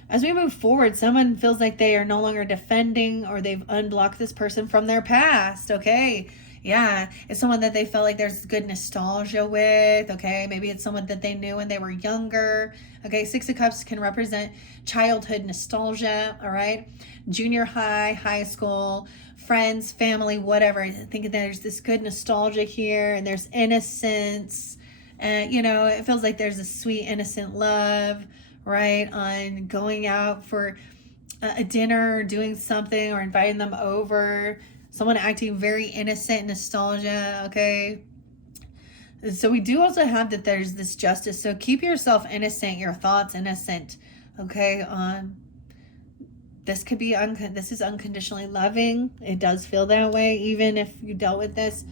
As we move forward, someone feels like they are no longer defending, or they've unblocked this person from their past, okay? Yeah, it's someone that they felt like there's good nostalgia with, okay? Maybe it's someone that they knew when they were younger, okay? Six of Cups can represent childhood nostalgia, all right? Junior high, high school, friends, family, whatever. I think there's this good nostalgia here, and there's innocence, and, it feels like there's a sweet, innocent love, right? On going out for a dinner, doing something, or inviting them over. Someone acting very innocent, nostalgia, okay? So we do also have that there's this justice. So keep yourself innocent, your thoughts innocent, okay? This could be, this is unconditionally loving. It does feel that way, even if you dealt with this.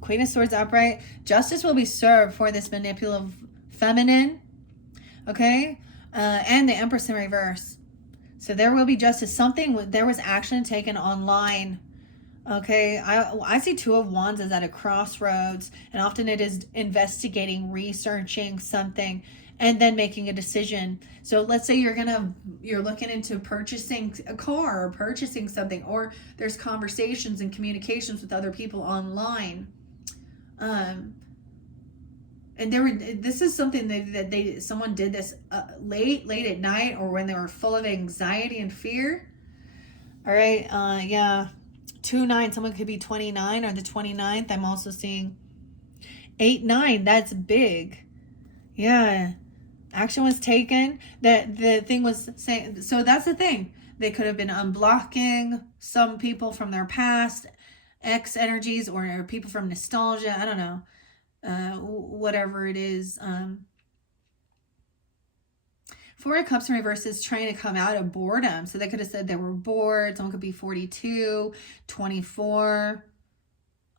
Queen of Swords upright. Justice will be served for this manipulative feminine, okay? And the Empress in reverse. So there will be justice. There was action taken online. Okay, I see Two of Wands as at a crossroads, and often it is investigating, researching something, and then making a decision. So let's say you're looking into purchasing a car or purchasing something, or there's conversations and communications with other people online. And this is something that someone did this late at night, or when they were full of anxiety and fear. All right, yeah. 2-9, someone could be 29 or the 29th. I'm also seeing 8-9. That's big. Yeah. Action was taken. That the thing was saying, so that's the thing. They could have been unblocking some people from their past, ex energies, or people from nostalgia. I don't know. Whatever it is. Four of Cups in reverse is trying to come out of boredom. So they could have said they were bored. Someone could be 42, 24,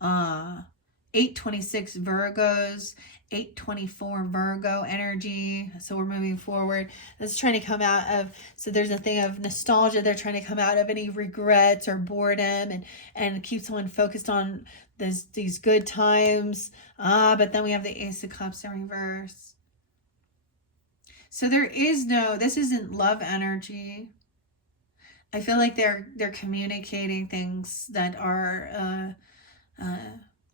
826 Virgos, 824 Virgo energy. So we're moving forward. That's trying to come out of, so there's a thing of nostalgia. They're trying to come out of any regrets or boredom, and keep someone focused on these good times. But then we have the Ace of Cups in reverse. So this isn't love energy. I feel like they're communicating things that are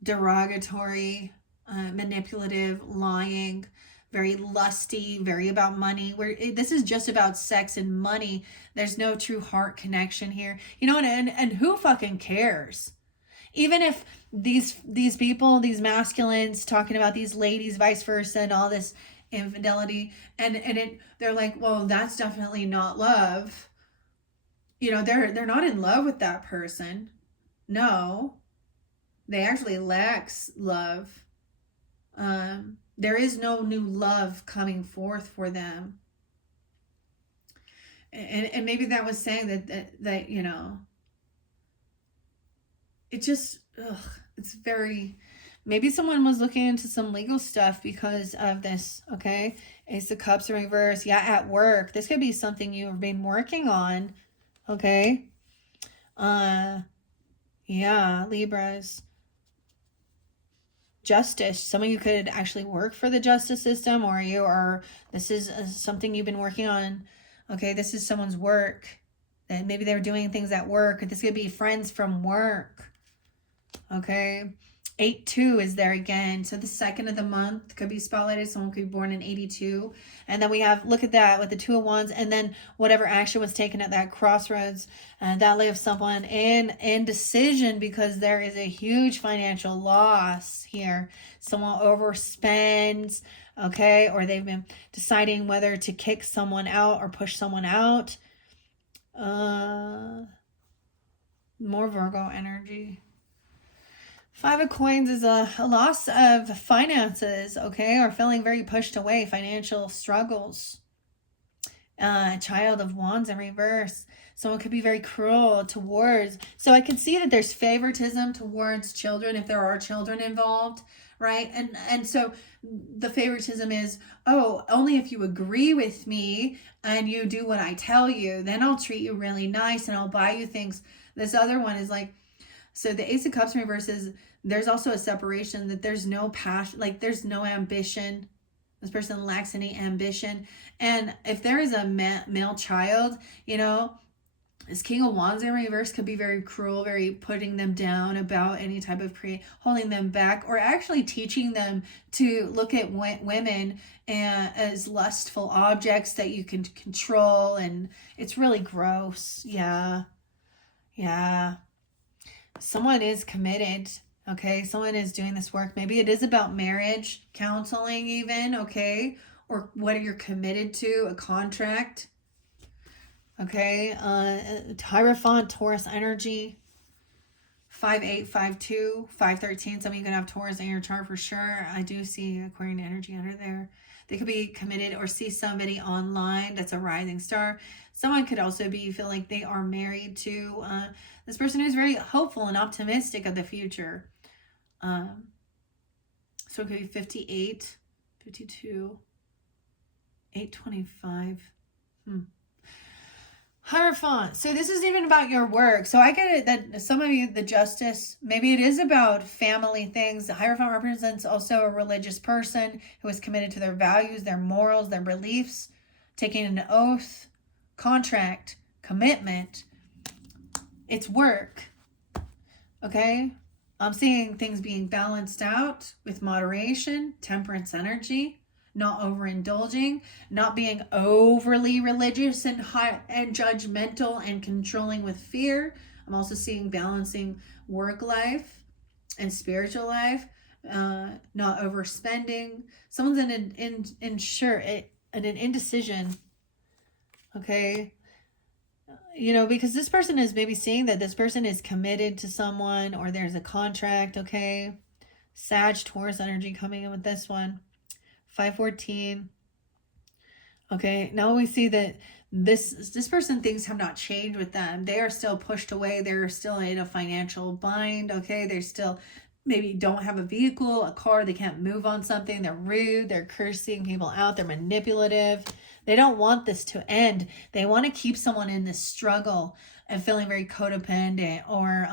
derogatory, manipulative, lying, very lusty, very about money. This is just about sex and money. There's no true heart connection here. And who fucking cares? Even if these people, these masculines talking about these ladies, vice versa, and all this infidelity, and they're like, well, that's definitely not love. They're not in love with that person. No, they actually lacks love. There is no new love coming forth for them. And maybe that was saying that it just, it's very, maybe someone was looking into some legal stuff because of this, okay? Ace of Cups in reverse. Yeah, at work. This could be something you've been working on, okay? Yeah, Libras. Justice. Some of you could actually work for the justice system, or this is something you've been working on, okay? This is someone's work. And maybe they're doing things at work. This could be friends from work, okay? 8-2 is there again. So the second of the month could be spotlighted. Someone could be born in 82. And then we have, look at that with the 2 of Wands. And then whatever action was taken at that crossroads, that leaves someone in indecision because there is a huge financial loss here. Someone overspends, okay? Or they've been deciding whether to kick someone out or push someone out. More Virgo energy. 5 of Coins is a loss of finances, okay, or feeling very pushed away, financial struggles. Child of Wands in reverse. Someone could be very cruel towards. So I can see that there's favoritism towards children if there are children involved, right? And so the favoritism is, oh, only if you agree with me and you do what I tell you, then I'll treat you really nice and I'll buy you things. This other one is like, so the Ace of Cups in reverse is, there's also a separation, that there's no passion, like there's no ambition. This person lacks any ambition. And if there is a male child, you know, this King of Wands in reverse could be very cruel, very putting them down about any type of holding them back, or actually teaching them to look at women as lustful objects that you can control. And it's really gross. Yeah. Someone is committed, okay? Someone is doing this work. Maybe it is about marriage, counseling even, okay? Or what you're committed to, a contract, okay? Hierophant, Taurus energy, 5-8, 5-2, 5-13. Some of you can have Taurus in your chart for sure. I do see Aquarian energy under there. They could be committed or see somebody online that's a rising star. Someone could also feel like they are married to this person who's very hopeful and optimistic of the future. So it could be 58, 52, 825. Hierophant. So this isn't even about your work. So I get it that some of you, the Justice, maybe it is about family things. The Hierophant represents also a religious person who is committed to their values, their morals, their beliefs, taking an oath, contract, commitment. It's work. Okay? I'm seeing things being balanced out with moderation, temperance energy, not overindulging, not being overly religious and judgmental and controlling with fear. I'm also seeing balancing work life and spiritual life, not overspending. Someone's in an indecision, okay? You know, because this person is maybe seeing that this person is committed to someone, or there's a contract, okay? Sag, Taurus energy coming in with this one. 5-14. Okay, now we see that this person, things have not changed with them. They are still pushed away. They're still in a financial bind. Okay, they're still maybe don't have a vehicle, a car. They can't move on something. They're rude. They're cursing people out. They're manipulative. They don't want this to end. They want to keep someone in this struggle and feeling very codependent, or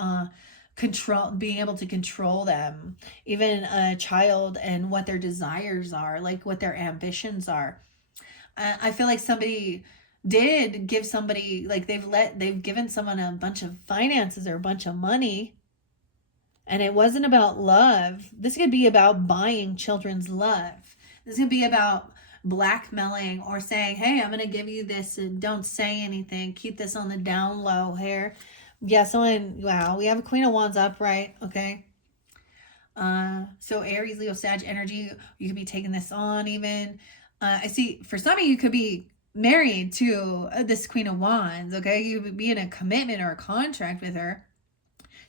being able to control them, even a child, and what their desires are, like what their ambitions are. I feel like somebody did give somebody, like they've given someone a bunch of finances or a bunch of money, and it wasn't about love. This could be about buying children's love. This could be about blackmailing or saying, hey, I'm going to give you this and don't say anything. Keep this on the down low here. Yeah, wow, we have a Queen of Wands upright, okay? So Aries, Leo, Sag energy, you could be taking this on even. I see for some of you could be married to this Queen of Wands, okay? You would be in a commitment or a contract with her.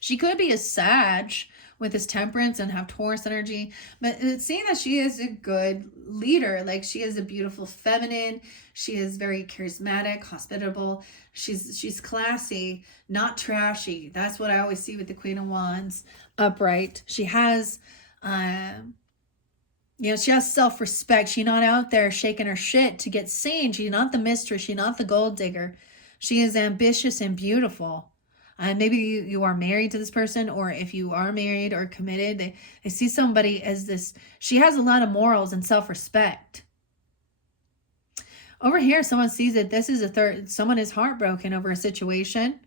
She could be a Sag with this Temperance and have Taurus energy, but it's seeing that she is a good leader. Like, she is a beautiful feminine. She is very charismatic, hospitable. She's classy, not trashy. That's what I always see with the Queen of Wands upright. She has, she has self-respect. She's not out there shaking her shit to get seen. She's not the mistress. She's not the gold digger. She is ambitious and beautiful. Maybe you are married to this person, or if you are married or committed, they see somebody as this. She has a lot of morals and self-respect. Over here, someone sees that this is someone is heartbroken over a situation.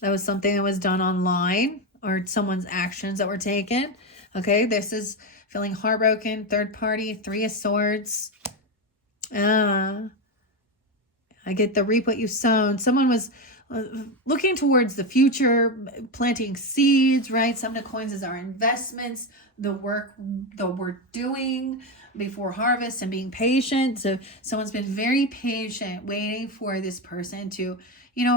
That was something that was done online, or someone's actions that were taken. Okay, this is feeling heartbroken, third party, 3 of Swords. I get the reap what you sown. Someone was looking towards the future, planting seeds, right? 7 of Coins is our investments, the work that we're doing before harvest and being patient. So someone's been very patient, waiting for this person to,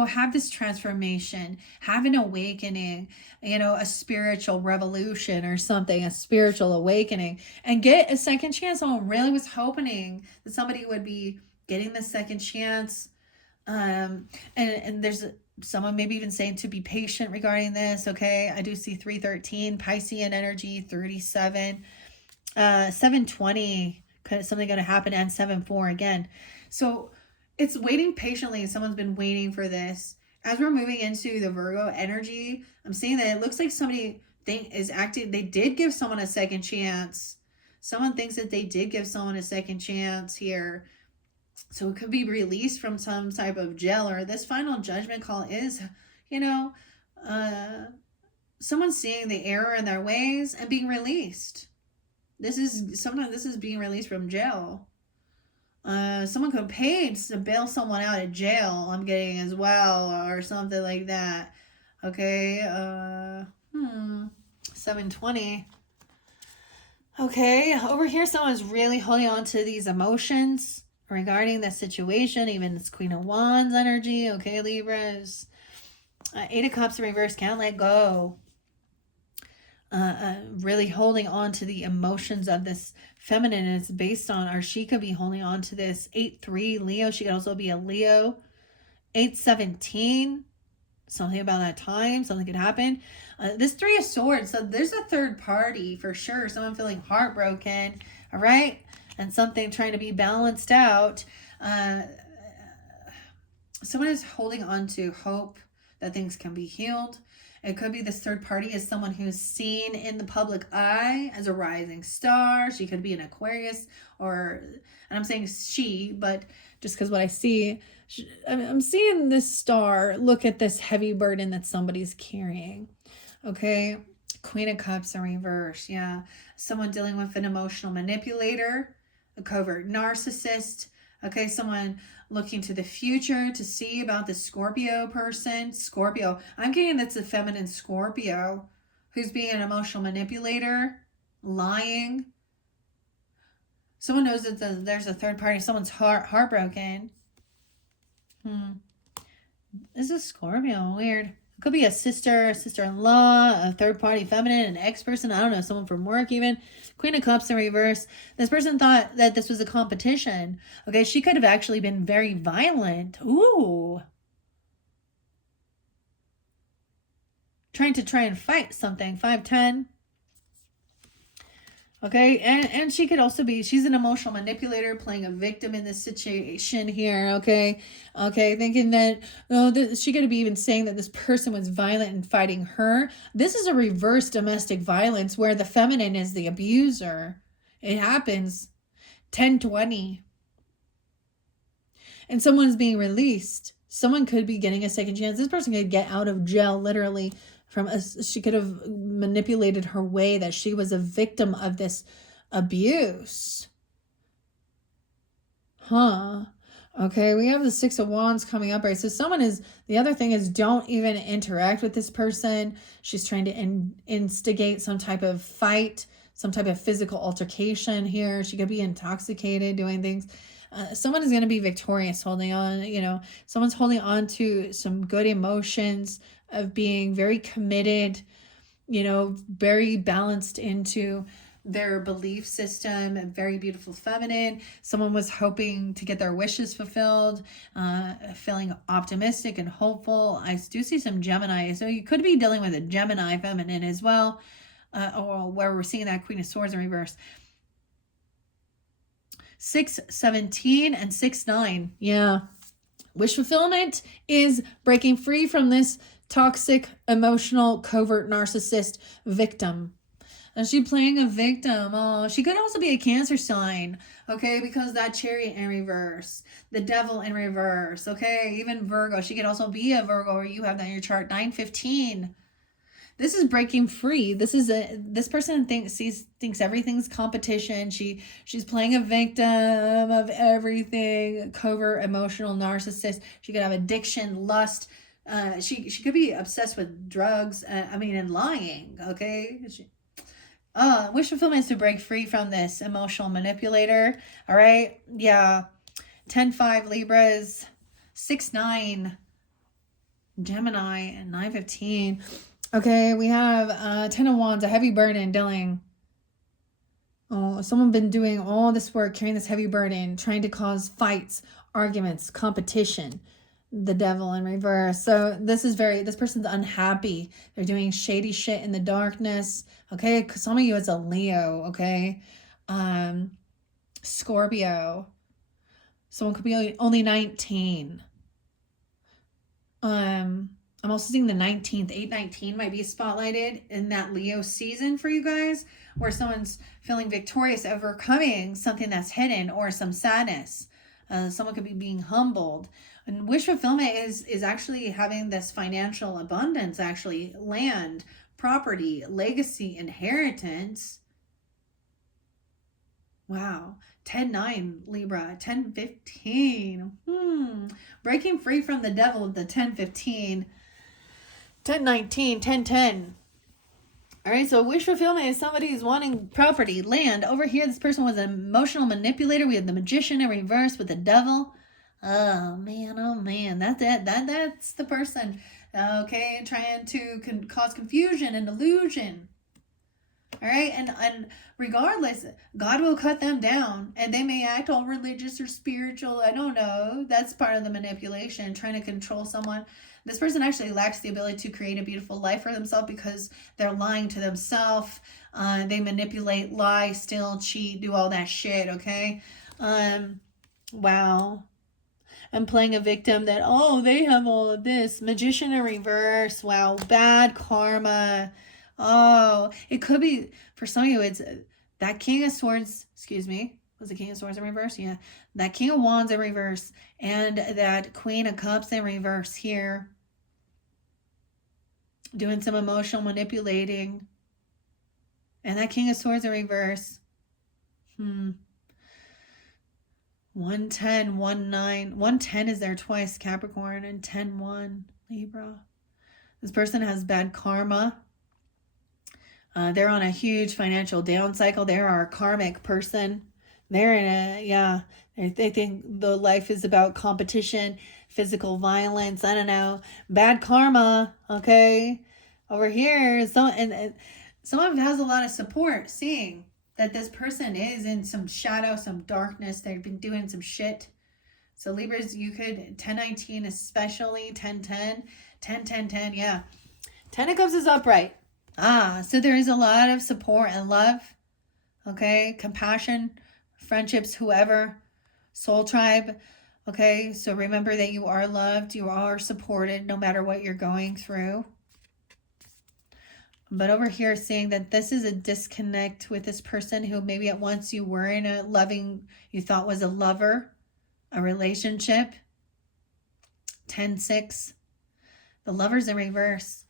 have this transformation, have an awakening, a spiritual revolution or something, a spiritual awakening, and get a second chance. Someone really was hoping that somebody would be getting the second chance. And there's someone maybe even saying to be patient regarding this. Okay, I do see 313 Piscean energy, 37, 720, something going to happen, and 7-4 again. So it's waiting patiently. Someone's been waiting for this. As we're moving into the Virgo energy, I'm seeing that it looks like somebody is acting. They did give someone a second chance. Someone thinks that they did give someone a second chance here. So it could be released from some type of jail, or this final judgment call is, someone seeing the error in their ways and being released. Sometimes this is being released from jail. Someone could pay to bail someone out of jail, I'm getting as well, or something like that. Okay, 720. Okay, over here someone's really holding on to these emotions regarding the situation. Even this Queen of Wands energy. Okay, Libras. 8 of Cups in reverse, can't let go. Really holding on to the emotions of this feminine. And it's based on, or she could be holding on to this 8-3 Leo. She could also be a Leo. 8-17. Something about that time. Something could happen. This 3 of Swords. So there's a third party for sure. Someone feeling heartbroken. All right. And something trying to be balanced out. Someone is holding on to hope that things can be healed. It could be this third party is someone who's seen in the public eye as a rising star. She could be an Aquarius, and I'm saying she, but just because what I see, I'm seeing this star look at this heavy burden that somebody's carrying. Okay. Queen of Cups in reverse. Yeah. Someone dealing with an emotional manipulator, a covert narcissist. Okay. Someone looking to the future to see about the Scorpio person. Scorpio. I'm getting that's a feminine Scorpio who's being an emotional manipulator, lying. Someone knows that there's a third party. Someone's heartbroken. This is Scorpio. Weird. It could be a sister-in-law, a third party feminine, an ex-person. I don't know, someone from work even. Queen of Cups in reverse. This person thought that this was a competition. Okay, she could have actually been very violent. Ooh. Trying to fight something. 5-10. Okay, and she could also be, she's an emotional manipulator playing a victim in this situation here, okay? Okay, thinking that, she could be even saying that this person was violent and fighting her. This is a reverse domestic violence where the feminine is the abuser. It happens. 10-20. And someone's being released. Someone could be getting a second chance. This person could get out of jail literally. She could have manipulated her way that she was a victim of this abuse. Okay, we have the 6 of Wands coming up, right? So the other thing is don't even interact with this person. She's trying to instigate some type of fight, some type of physical altercation here. She could be intoxicated, doing things. Someone is going to be victorious, holding on, someone's holding on to some good emotions of being very committed, very balanced into their belief system, and very beautiful feminine. Someone was hoping to get their wishes fulfilled, feeling optimistic and hopeful. I do see some Gemini. So you could be dealing with a Gemini feminine as well, or where we're seeing that Queen of Swords in reverse. 6-17 and 6-9. Yeah. Wish fulfillment is breaking free from this toxic, emotional, covert narcissist victim. And she playing a victim. Oh, she could also be a Cancer sign, okay? Because that Chariot in reverse, the Devil in reverse, okay? Even Virgo. She could also be a Virgo, or you have that in your chart. 9-15. This is breaking free. This person thinks everything's competition. She's playing a victim of everything. Covert, emotional narcissist. She could have addiction, lust. She could be obsessed with drugs. And lying. Okay. Wish fulfillment is to break free from this emotional manipulator. All right. Yeah. 10-5 Libras, 6-9 Gemini, and 9-15. Okay, we have 10 of Wands, a heavy burden, dealing. Oh, someone been doing all this work, carrying this heavy burden, trying to cause fights, arguments, competition. The Devil in reverse. So this person's unhappy. They're doing shady shit in the darkness. Okay, because some of you it's a Leo. Okay, Scorpio. Someone could be only 19. I'm also seeing the 19th, 8-19 might be spotlighted in that Leo season for you guys, where someone's feeling victorious, overcoming something that's hidden or some sadness. Someone could be being humbled. And wish fulfillment is actually having this financial abundance, actually land, property, legacy, inheritance. Wow. 10-9 Libra, 10-15. Breaking free from the devil of the 10-15. 10-19, 10-10. All right, so wish fulfillment is somebody who's wanting property, land. Over here, this person was an emotional manipulator. We have the Magician in reverse with the Devil. Oh man, that's it. That's the person. Okay, trying to cause confusion and illusion. All right, and regardless, God will cut them down, and they may act all religious or spiritual. I don't know. That's part of the manipulation, trying to control someone. This person actually lacks the ability to create a beautiful life for themselves because they're lying to themselves. They manipulate, lie, steal, cheat, do all that shit, okay? Wow. I'm playing a victim that, they have all of this. Magician in reverse. Wow. Bad karma. Oh, it could be, for some of you, it's that King of Swords, excuse me. Was the King of Swords in reverse? Yeah. That King of Wands in reverse. And that Queen of Cups in reverse here. Doing some emotional manipulating. And that King of Swords in reverse. 110, 19. 110 is there twice, Capricorn, and 10-1, Libra. This person has bad karma. They're on a huge financial down cycle. They're our karmic person. They're in they think the life is about competition, physical violence. I don't know. Bad karma. Okay. Over here, someone has a lot of support, seeing that this person is in some shadow, some darkness. They've been doing some shit. So Libras, you could 10-19, especially 10-10, 10-10-10. Yeah. 10 of Cups is upright. So there is a lot of support and love. Okay. Compassion, friendships, whoever, soul tribe. Okay. So remember that you are loved. You are supported no matter what you're going through. But over here, seeing that this is a disconnect with this person who maybe at once you were in a loving, you thought was a lover, a relationship. 10-6. The Lover's in reverse.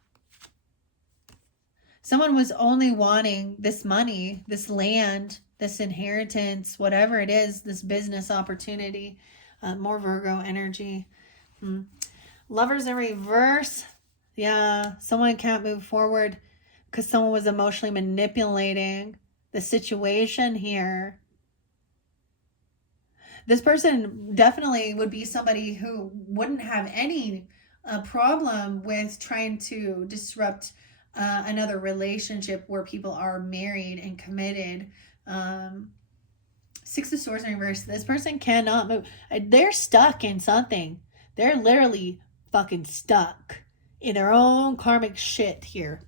Someone was only wanting this money, this land, this inheritance, whatever it is, this business opportunity. More Virgo energy. Lover's in reverse. Yeah, someone can't move forward because someone was emotionally manipulating the situation here. This person definitely would be somebody who wouldn't have any problem with trying to disrupt another relationship where people are married and committed. 6 of Swords in reverse. This person cannot move. They're stuck in something. They're literally fucking stuck in their own karmic shit here.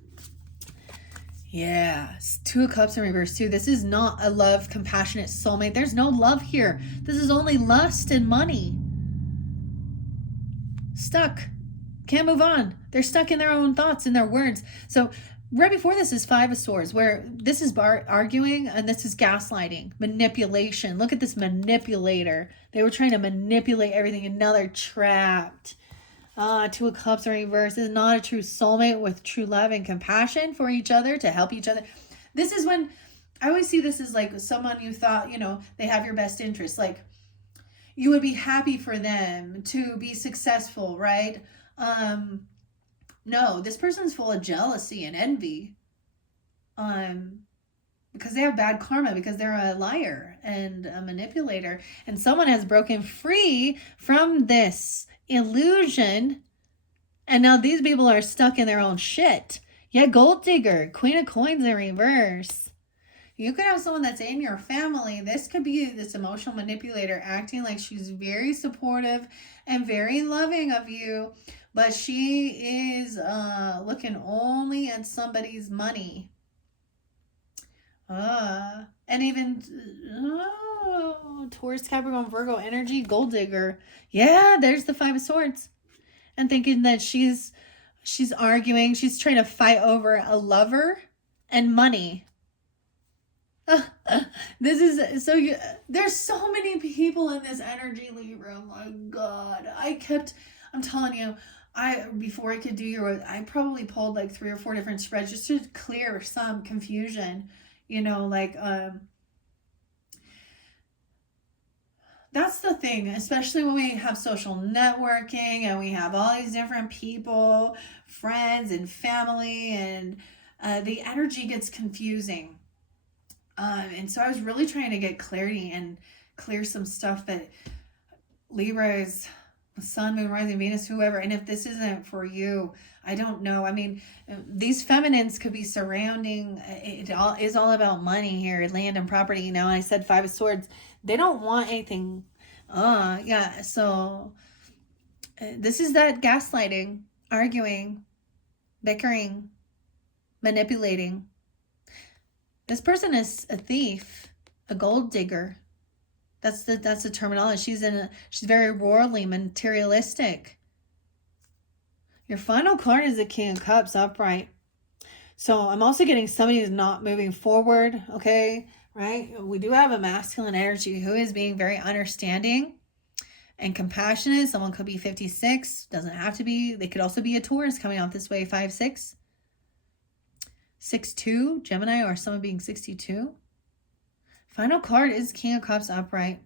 Yeah, 2 of Cups in reverse too. This is not a love, compassionate soulmate. There's no love here. This is only lust and money. Stuck. Can't move on. They're stuck in their own thoughts and their words. So right before this is 5 of Swords, where this is arguing and this is gaslighting, manipulation. Look at this manipulator. They were trying to manipulate everything and now they're trapped. Two of Cups in reverse is not a true soulmate with true love and compassion for each other to help each other. This is when I always see this as like someone you thought, you know, they have your best interest. Like you would be happy for them to be successful, right? No, this person's full of jealousy and envy. Because they have bad karma, because they're a liar and a manipulator, and someone has broken free from this illusion, and now these people are stuck in their own shit. Yeah, gold digger, Queen of Coins in reverse. You could have someone that's in your family. This could be this emotional manipulator acting like she's very supportive and very loving of you, but she is looking only at somebody's money. And even Taurus, Capricorn, Virgo energy, gold digger. Yeah, there's the Five of Swords. And thinking that she's arguing, she's trying to fight over a lover and money. This is so there's so many people in this energy, Libra. Oh my God. I'm telling you, before I could do I probably pulled like 3 or 4 different spreads just to clear some confusion. You know, like, that's the thing, especially when we have social networking and we have all these different people, friends and family, and the energy gets confusing. And so I was really trying to get clarity and clear some stuff that Libra is Sun, Moon, Rising, Venus, whoever. And if this isn't for you, I don't know. I mean, these feminines could be surrounding, it all is all about money here, land and property. You know, I said Five of Swords. They don't want anything. Yeah. So this is that gaslighting, arguing, bickering, manipulating. This person is a thief, a gold digger. That's the terminology. She's very worldly, materialistic. Your final card is the King of Cups upright. So I'm also getting somebody who's not moving forward, okay? Right? We do have a masculine energy who is being very understanding and compassionate. Someone could be 56, doesn't have to be. They could also be a Taurus coming out this way, 5'6", 6'2", Gemini, or someone being 62. Final card is King of Cups upright.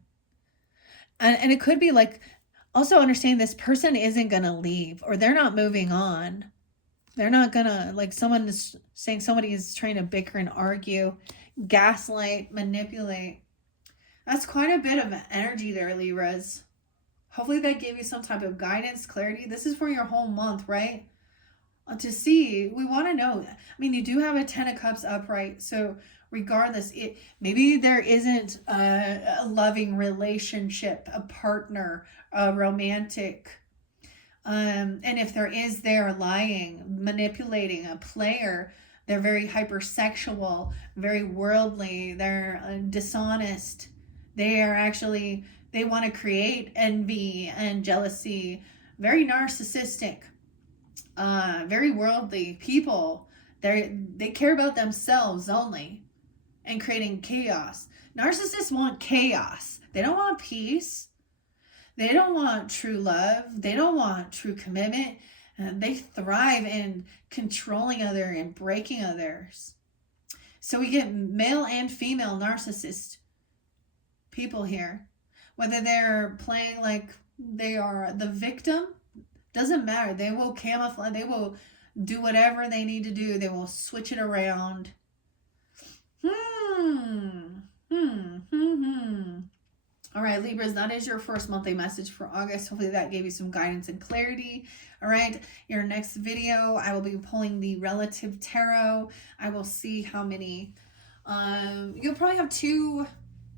And it could be like, also understand this person isn't going to leave, or they're not moving on. They're not going to, like someone is saying somebody is trying to bicker and argue, gaslight, manipulate. That's quite a bit of energy there, Libras. Hopefully that gave you some type of guidance, clarity. This is for your whole month, right? To see, we want to know. I mean, you do have a 10 of Cups upright, so regardless, maybe there isn't a loving relationship, a partner, a romantic, and if there is, they're lying, manipulating, a player. They're very hypersexual, very worldly, they're dishonest. They want to create envy and jealousy, very narcissistic, very worldly people. They care about themselves only and creating chaos. Narcissists want chaos. They don't want peace. They don't want true love. They don't want true commitment. They thrive in controlling others and breaking others. So we get male and female narcissist people here. Whether they're playing like they are the victim, doesn't matter. They will camouflage. They will do whatever they need to do. They will switch it around. All right, Libras, that is your first monthly message for August. Hopefully that gave you some guidance and clarity. All right, your next video, I will be pulling the relative tarot. I will see how many. You'll probably have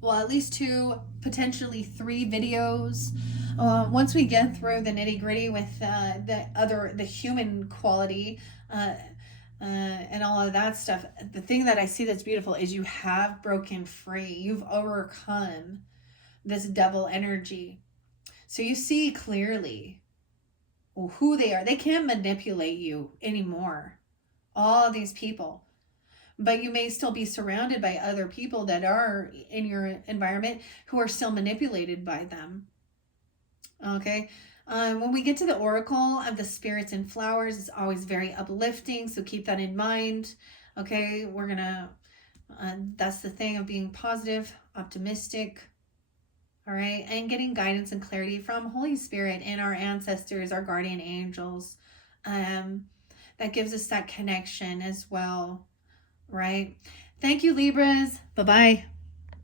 at least 2, potentially 3 videos. Once we get through the nitty gritty with the human quality, and all of that stuff, the thing that I see that's beautiful is you have broken free. You've overcome this devil energy. So you see clearly who they are. They can't manipulate you anymore. All of these people. But you may still be surrounded by other people that are in your environment who are still manipulated by them. Okay? When we get to the oracle of the spirits and flowers, it's always very uplifting. So keep that in mind. Okay, we're gonna, that's the thing of being positive, optimistic. All right, and getting guidance and clarity from Holy Spirit and our ancestors, our guardian angels. That gives us that connection as well. Right. Thank you, Libras. Bye-bye.